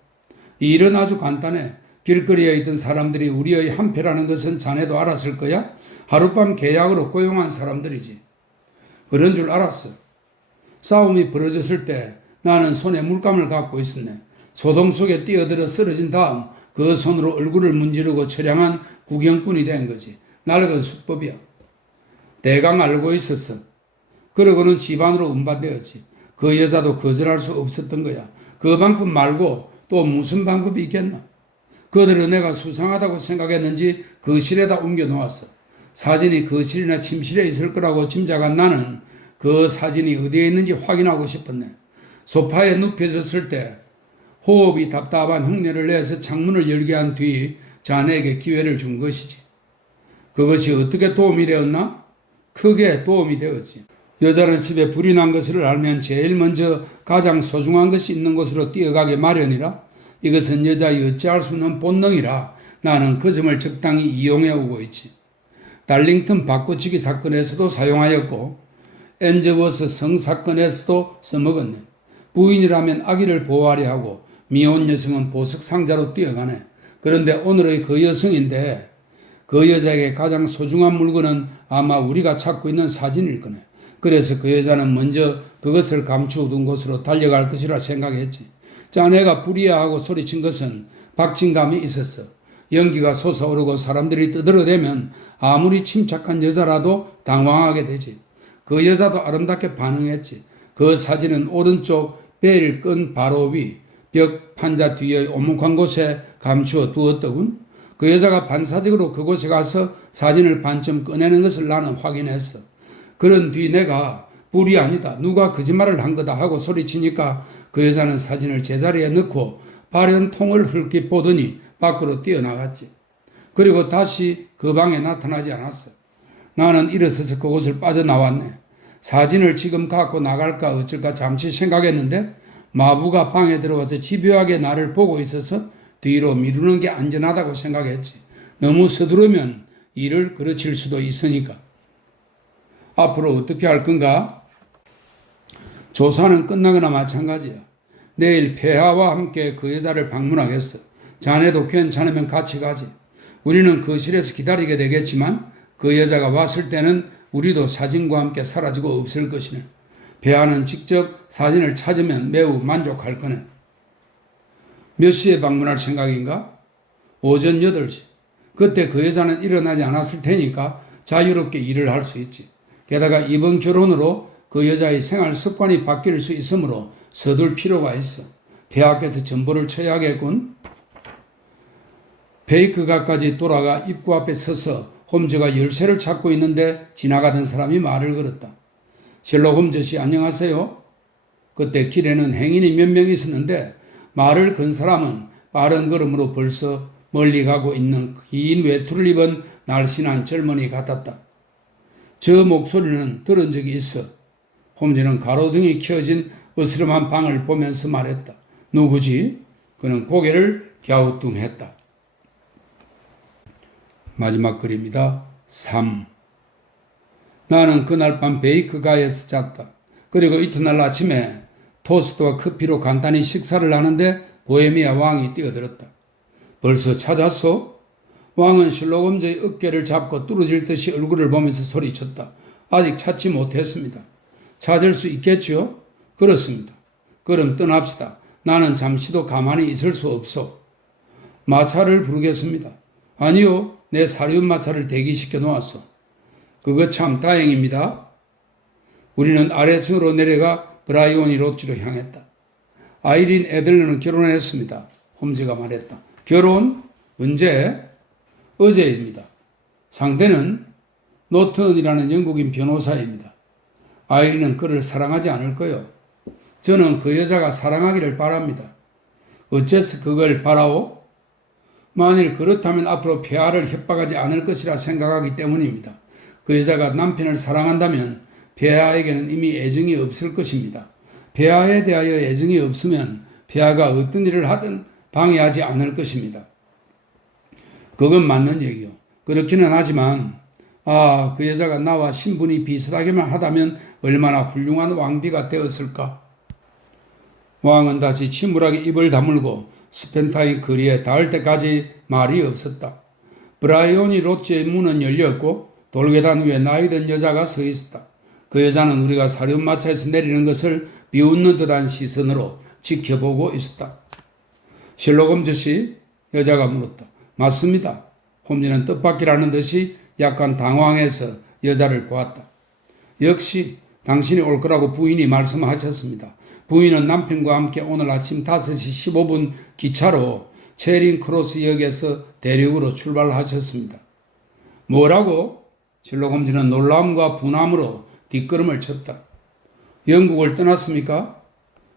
이 일은 아주 간단해. 길거리에 있던 사람들이 우리의 한패라는 것은 자네도 알았을 거야? 하룻밤 계약으로 고용한 사람들이지. 그런 줄 알았어. 싸움이 벌어졌을 때 나는 손에 물감을 갖고 있었네. 소동 속에 뛰어들어 쓰러진 다음 그 손으로 얼굴을 문지르고 처량한 구경꾼이 된 거지. 낡은 수법이야. 대강 알고 있었어. 그러고는 집안으로 운반되었지. 그 여자도 거절할 수 없었던 거야. 그 방법 말고 또 무슨 방법이 있겠나? 그들은 내가 수상하다고 생각했는지 거실에다 옮겨 놓았어. 사진이 거실이나 침실에 있을 거라고 짐작한 나는 그 사진이 어디에 있는지 확인하고 싶었네. 소파에 눕혀졌을 때 호흡이 답답한 흉내를 내서 창문을 열게 한 뒤 자네에게 기회를 준 것이지. 그것이 어떻게 도움이 되었나? 크게 도움이 되었지. 여자는 집에 불이 난 것을 알면 제일 먼저 가장 소중한 것이 있는 곳으로 뛰어가게 마련이라. 이것은 여자의 어찌할 수 없는 본능이라 나는 그 점을 적당히 이용해 오고 있지. 달링턴 바꾸치기 사건에서도 사용하였고 엔저워스 성사건에서도 써먹었네. 부인이라면 아기를 보호하려 하고 미혼 여성은 보석 상자로 뛰어가네. 그런데 오늘의 그 여성인데 그 여자에게 가장 소중한 물건은 아마 우리가 찾고 있는 사진일 거네. 그래서 그 여자는 먼저 그것을 감추어둔 곳으로 달려갈 것이라 생각했지. 자네가 불이야하고 소리친 것은 박진감이 있었어. 연기가 솟아오르고 사람들이 떠들어대면 아무리 침착한 여자라도 당황하게 되지. 그 여자도 아름답게 반응했지. 그 사진은 오른쪽 베일 끈 바로 위 벽 판자 뒤의 오목한 곳에 감추어 두었더군. 그 여자가 반사적으로 그곳에 가서 사진을 반쯤 꺼내는 것을 나는 확인했어. 그런 뒤 내가 불이 아니다. 누가 거짓말을 한 거다 하고 소리치니까 그 여자는 사진을 제자리에 넣고 발연통을 흘낏 보더니 밖으로 뛰어나갔지. 그리고 다시 그 방에 나타나지 않았어. 나는 일어서서 그곳을 빠져나왔네. 사진을 지금 갖고 나갈까 어쩔까 잠시 생각했는데 마부가 방에 들어와서 집요하게 나를 보고 있어서 뒤로 미루는 게 안전하다고 생각했지. 너무 서두르면 일을 그르칠 수도 있으니까. 앞으로 어떻게 할 건가? 조사는 끝나거나 마찬가지야. 내일 폐하와 함께 그 여자를 방문하겠어. 자네도 괜찮으면 같이 가지. 우리는 거실에서 기다리게 되겠지만 그 여자가 왔을 때는 우리도 사진과 함께 사라지고 없을 것이네. 폐하는 직접 사진을 찾으면 매우 만족할 거네. 몇 시에 방문할 생각인가? 오전 8시. 그때 그 여자는 일어나지 않았을 테니까 자유롭게 일을 할 수 있지. 게다가 이번 결혼으로 그 여자의 생활 습관이 바뀔 수 있으므로 서둘 필요가 있어. 폐하께서 전보를 쳐야겠군. 베이크가까지 돌아가 입구 앞에 서서 홈즈가 열쇠를 찾고 있는데 지나가던 사람이 말을 걸었다. 셜록 홈즈씨 안녕하세요. 그때 길에는 행인이 몇 명 있었는데 말을 건 사람은 빠른 걸음으로 벌써 멀리 가고 있는 긴 외투를 입은 날씬한 젊은이 같았다. 저 목소리는 들은 적이 있어. 홈즈는 가로등이 켜진 어스름한 방을 보면서 말했다. 누구지? 그는 고개를 갸우뚱했다. 마지막 글입니다. 3. 나는 그날 밤 베이크가에서 잤다. 그리고 이튿날 아침에 토스트와 커피로 간단히 식사를 하는데 보헤미아 왕이 뛰어들었다. 벌써 찾았소? 왕은 셜록 홈즈의 어깨를 잡고 뚫어질 듯이 얼굴을 보면서 소리쳤다. 아직 찾지 못했습니다. 찾을 수 있겠지요? 그렇습니다. 그럼 떠납시다. 나는 잠시도 가만히 있을 수 없소. 마차를 부르겠습니다. 아니요, 내 사륜 마차를 대기시켜 놓았소. 그거 참 다행입니다. 우리는 아래층으로 내려가 브라이오니 로지로 향했다. 아이린 애들러는 결혼했습니다. 홈즈가 말했다. 결혼? 언제? 어제입니다. 상대는 노턴이라는 영국인 변호사입니다. 아이린은 그를 사랑하지 않을 거요. 저는 그 여자가 사랑하기를 바랍니다. 어째서 그걸 바라오? 만일 그렇다면 앞으로 폐하를 협박하지 않을 것이라 생각하기 때문입니다. 그 여자가 남편을 사랑한다면 폐하에게는 이미 애정이 없을 것입니다. 폐하에 대하여 애정이 없으면 폐하가 어떤 일을 하든 방해하지 않을 것입니다. 그건 맞는 얘기요. 그렇기는 하지만 그 여자가 나와 신분이 비슷하게만 하다면 얼마나 훌륭한 왕비가 되었을까? 왕은 다시 침울하게 입을 다물고 스펜타인 거리에 닿을 때까지 말이 없었다. 브라이오니 로치의 문은 열렸고 돌계단 위에 나이 든 여자가 서 있었다. 그 여자는 우리가 사륜마차에서 내리는 것을 비웃는 듯한 시선으로 지켜보고 있었다. 셜록 홈즈씨? 여자가 물었다. 맞습니다. 홈즈는 뜻밖이라는 듯이 약간 당황해서 여자를 보았다. 역시 당신이 올 거라고 부인이 말씀하셨습니다. 부인은 남편과 함께 오늘 아침 5시 15분 기차로 체링 크로스역에서 대륙으로 출발하셨습니다. 뭐라고? 셜록 홈즈는 놀라움과 분함으로 뒷걸음을 쳤다. 영국을 떠났습니까?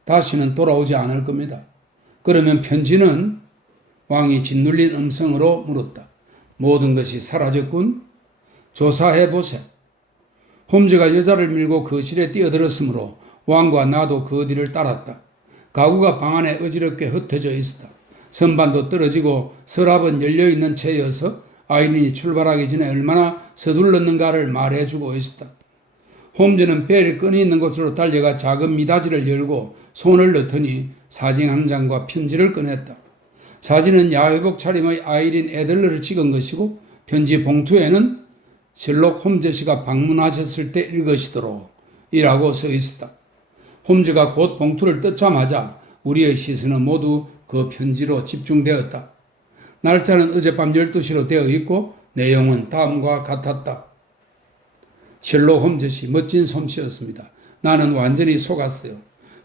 다시는 돌아오지 않을 겁니다. 그러면 편지는? 왕이 짓눌린 음성으로 물었다. 모든 것이 사라졌군? 조사해보세. 홈즈가 여자를 밀고 거실에 뛰어들었으므로 왕과 나도 그 뒤를 따랐다. 가구가 방 안에 어지럽게 흩어져 있었다. 선반도 떨어지고 서랍은 열려있는 채여서 아이린이 출발하기 전에 얼마나 서둘렀는가를 말해주고 있었다. 홈즈는 벨이 끈이 있는 곳으로 달려가 작은 미닫이를 열고 손을 넣더니 사진 한 장과 편지를 꺼냈다. 사진은 야외복 차림의 아이린 애들러를 찍은 것이고 편지 봉투에는 셜록 홈즈 씨가 방문하셨을 때 읽으시도록 이라고 써 있었다. 홈즈가 곧 봉투를 뜯자마자 우리의 시선은 모두 그 편지로 집중되었다. 날짜는 어젯밤 12시로 되어 있고 내용은 다음과 같았다. 셜록 홈즈 씨 멋진 솜씨였습니다. 나는 완전히 속았어요.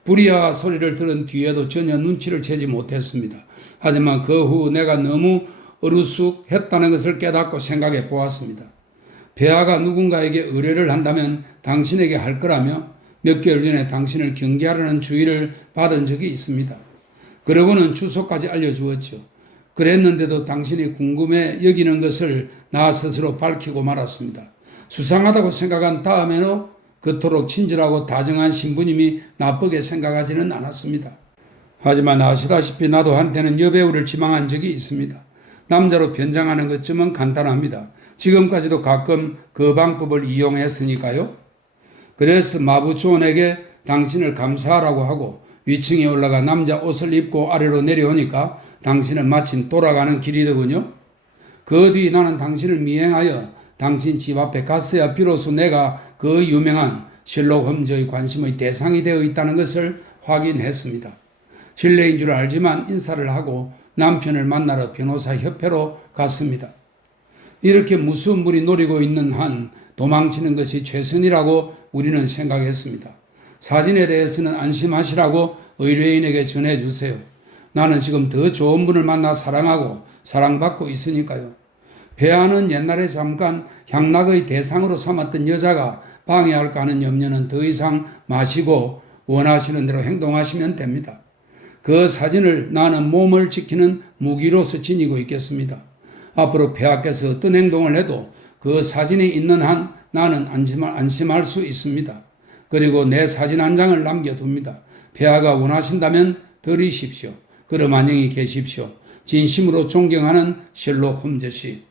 불이야 소리를 들은 뒤에도 전혀 눈치를 채지 못했습니다. 하지만 그 후 내가 너무 어루숙했다는 것을 깨닫고 생각해 보았습니다. 폐하가 누군가에게 의뢰를 한다면 당신에게 할 거라며 몇 개월 전에 당신을 경계하라는 주의를 받은 적이 있습니다. 그러고는 주소까지 알려주었죠. 그랬는데도 당신이 궁금해 여기는 것을 나 스스로 밝히고 말았습니다. 수상하다고 생각한 다음에도 그토록 친절하고 다정한 신부님이 나쁘게 생각하지는 않았습니다. 하지만 아시다시피 나도 한때는 여배우를 지망한 적이 있습니다. 남자로 변장하는 것쯤은 간단합니다. 지금까지도 가끔 그 방법을 이용했으니까요. 그래서 마부초원에게 당신을 감사하라고 하고 위층에 올라가 남자 옷을 입고 아래로 내려오니까 당신은 마침 돌아가는 길이더군요. 그 뒤 나는 당신을 미행하여 당신 집 앞에 갔어야 비로소 내가 그 유명한 셜록 홈즈의 관심의 대상이 되어 있다는 것을 확인했습니다. 실례인 줄 알지만 인사를 하고 남편을 만나러 변호사 협회로 갔습니다. 이렇게 무서운 분이 노리고 있는 한 도망치는 것이 최선이라고 우리는 생각했습니다. 사진에 대해서는 안심하시라고 의뢰인에게 전해주세요. 나는 지금 더 좋은 분을 만나 사랑하고 사랑받고 있으니까요. 폐하는 옛날에 잠깐 향락의 대상으로 삼았던 여자가 방해할까 하는 염려는 더 이상 마시고 원하시는 대로 행동하시면 됩니다. 그 사진을 나는 몸을 지키는 무기로서 지니고 있겠습니다. 앞으로 폐하께서 어떤 행동을 해도 그 사진이 있는 한 나는 안심할 수 있습니다. 그리고 내 사진 한 장을 남겨둡니다. 폐하가 원하신다면 드리십시오. 그럼 안녕히 계십시오. 진심으로 존경하는 셜록 홈즈 씨.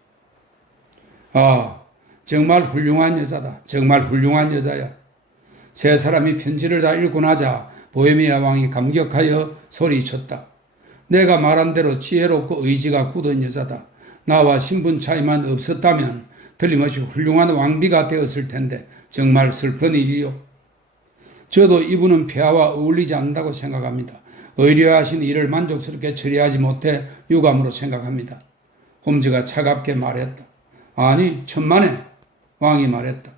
아, 정말 훌륭한 여자다. 정말 훌륭한 여자야. 세 사람이 편지를 다 읽고 나자 보헤미아 왕이 감격하여 소리쳤다. 내가 말한 대로 지혜롭고 의지가 굳은 여자다. 나와 신분 차이만 없었다면 틀림없이 훌륭한 왕비가 되었을 텐데 정말 슬픈 일이요. 저도 이분은 폐하와 어울리지 않는다고 생각합니다. 의뢰하신 일을 만족스럽게 처리하지 못해 유감으로 생각합니다. 홈즈가 차갑게 말했다. 아니, 천만에. 왕이 말했다.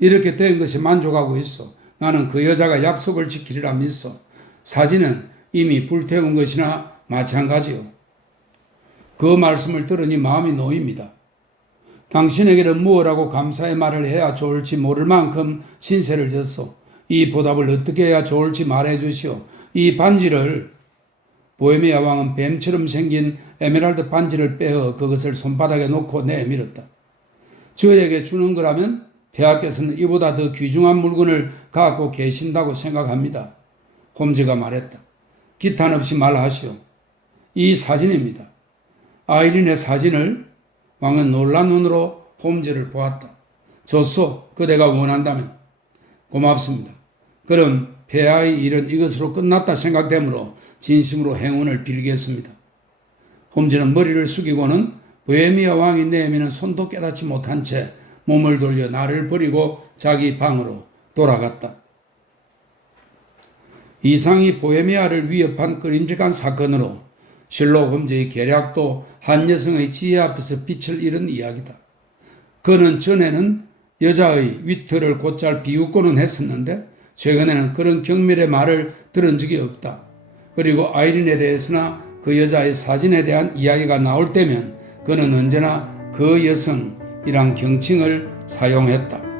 이렇게 된 것이 만족하고 있어. 나는 그 여자가 약속을 지키리라 믿어. 사진은 이미 불태운 것이나 마찬가지요. 그 말씀을 들으니 마음이 놓입니다. 당신에게는 무엇라고 감사의 말을 해야 좋을지 모를 만큼 신세를 졌소. 이 보답을 어떻게 해야 좋을지 말해주시오. 이 반지를, 보헤미아 왕은 뱀처럼 생긴 에메랄드 반지를 빼어 그것을 손바닥에 놓고 내밀었다. 저에게 주는 거라면 폐하께서는 이보다 더 귀중한 물건을 갖고 계신다고 생각합니다. 홈즈가 말했다. 기탄 없이 말하시오. 이 사진입니다. 아이린의 사진을. 왕은 놀란 눈으로 홈즈를 보았다. 좋소. 그대가 원한다면. 고맙습니다. 그럼 폐하의 일은 이것으로 끝났다 생각되므로 진심으로 행운을 빌겠습니다. 홈즈는 머리를 숙이고는 보헤미아 왕이 내미는 손도 깨닫지 못한 채 몸을 돌려 나를 버리고 자기 방으로 돌아갔다. 이상이 보헤미아를 위협한 끄림직한 사건으로 셜록 홈즈의 계략도 한 여성의 지혜 앞에서 빛을 잃은 이야기다. 그는 전에는 여자의 위트를 곧잘 비웃고는 했었는데 최근에는 그런 경멸의 말을 들은 적이 없다. 그리고 아이린에 대해서나 그 여자의 사진에 대한 이야기가 나올 때면 그는 언제나 그 여성이란 경칭을 사용했다.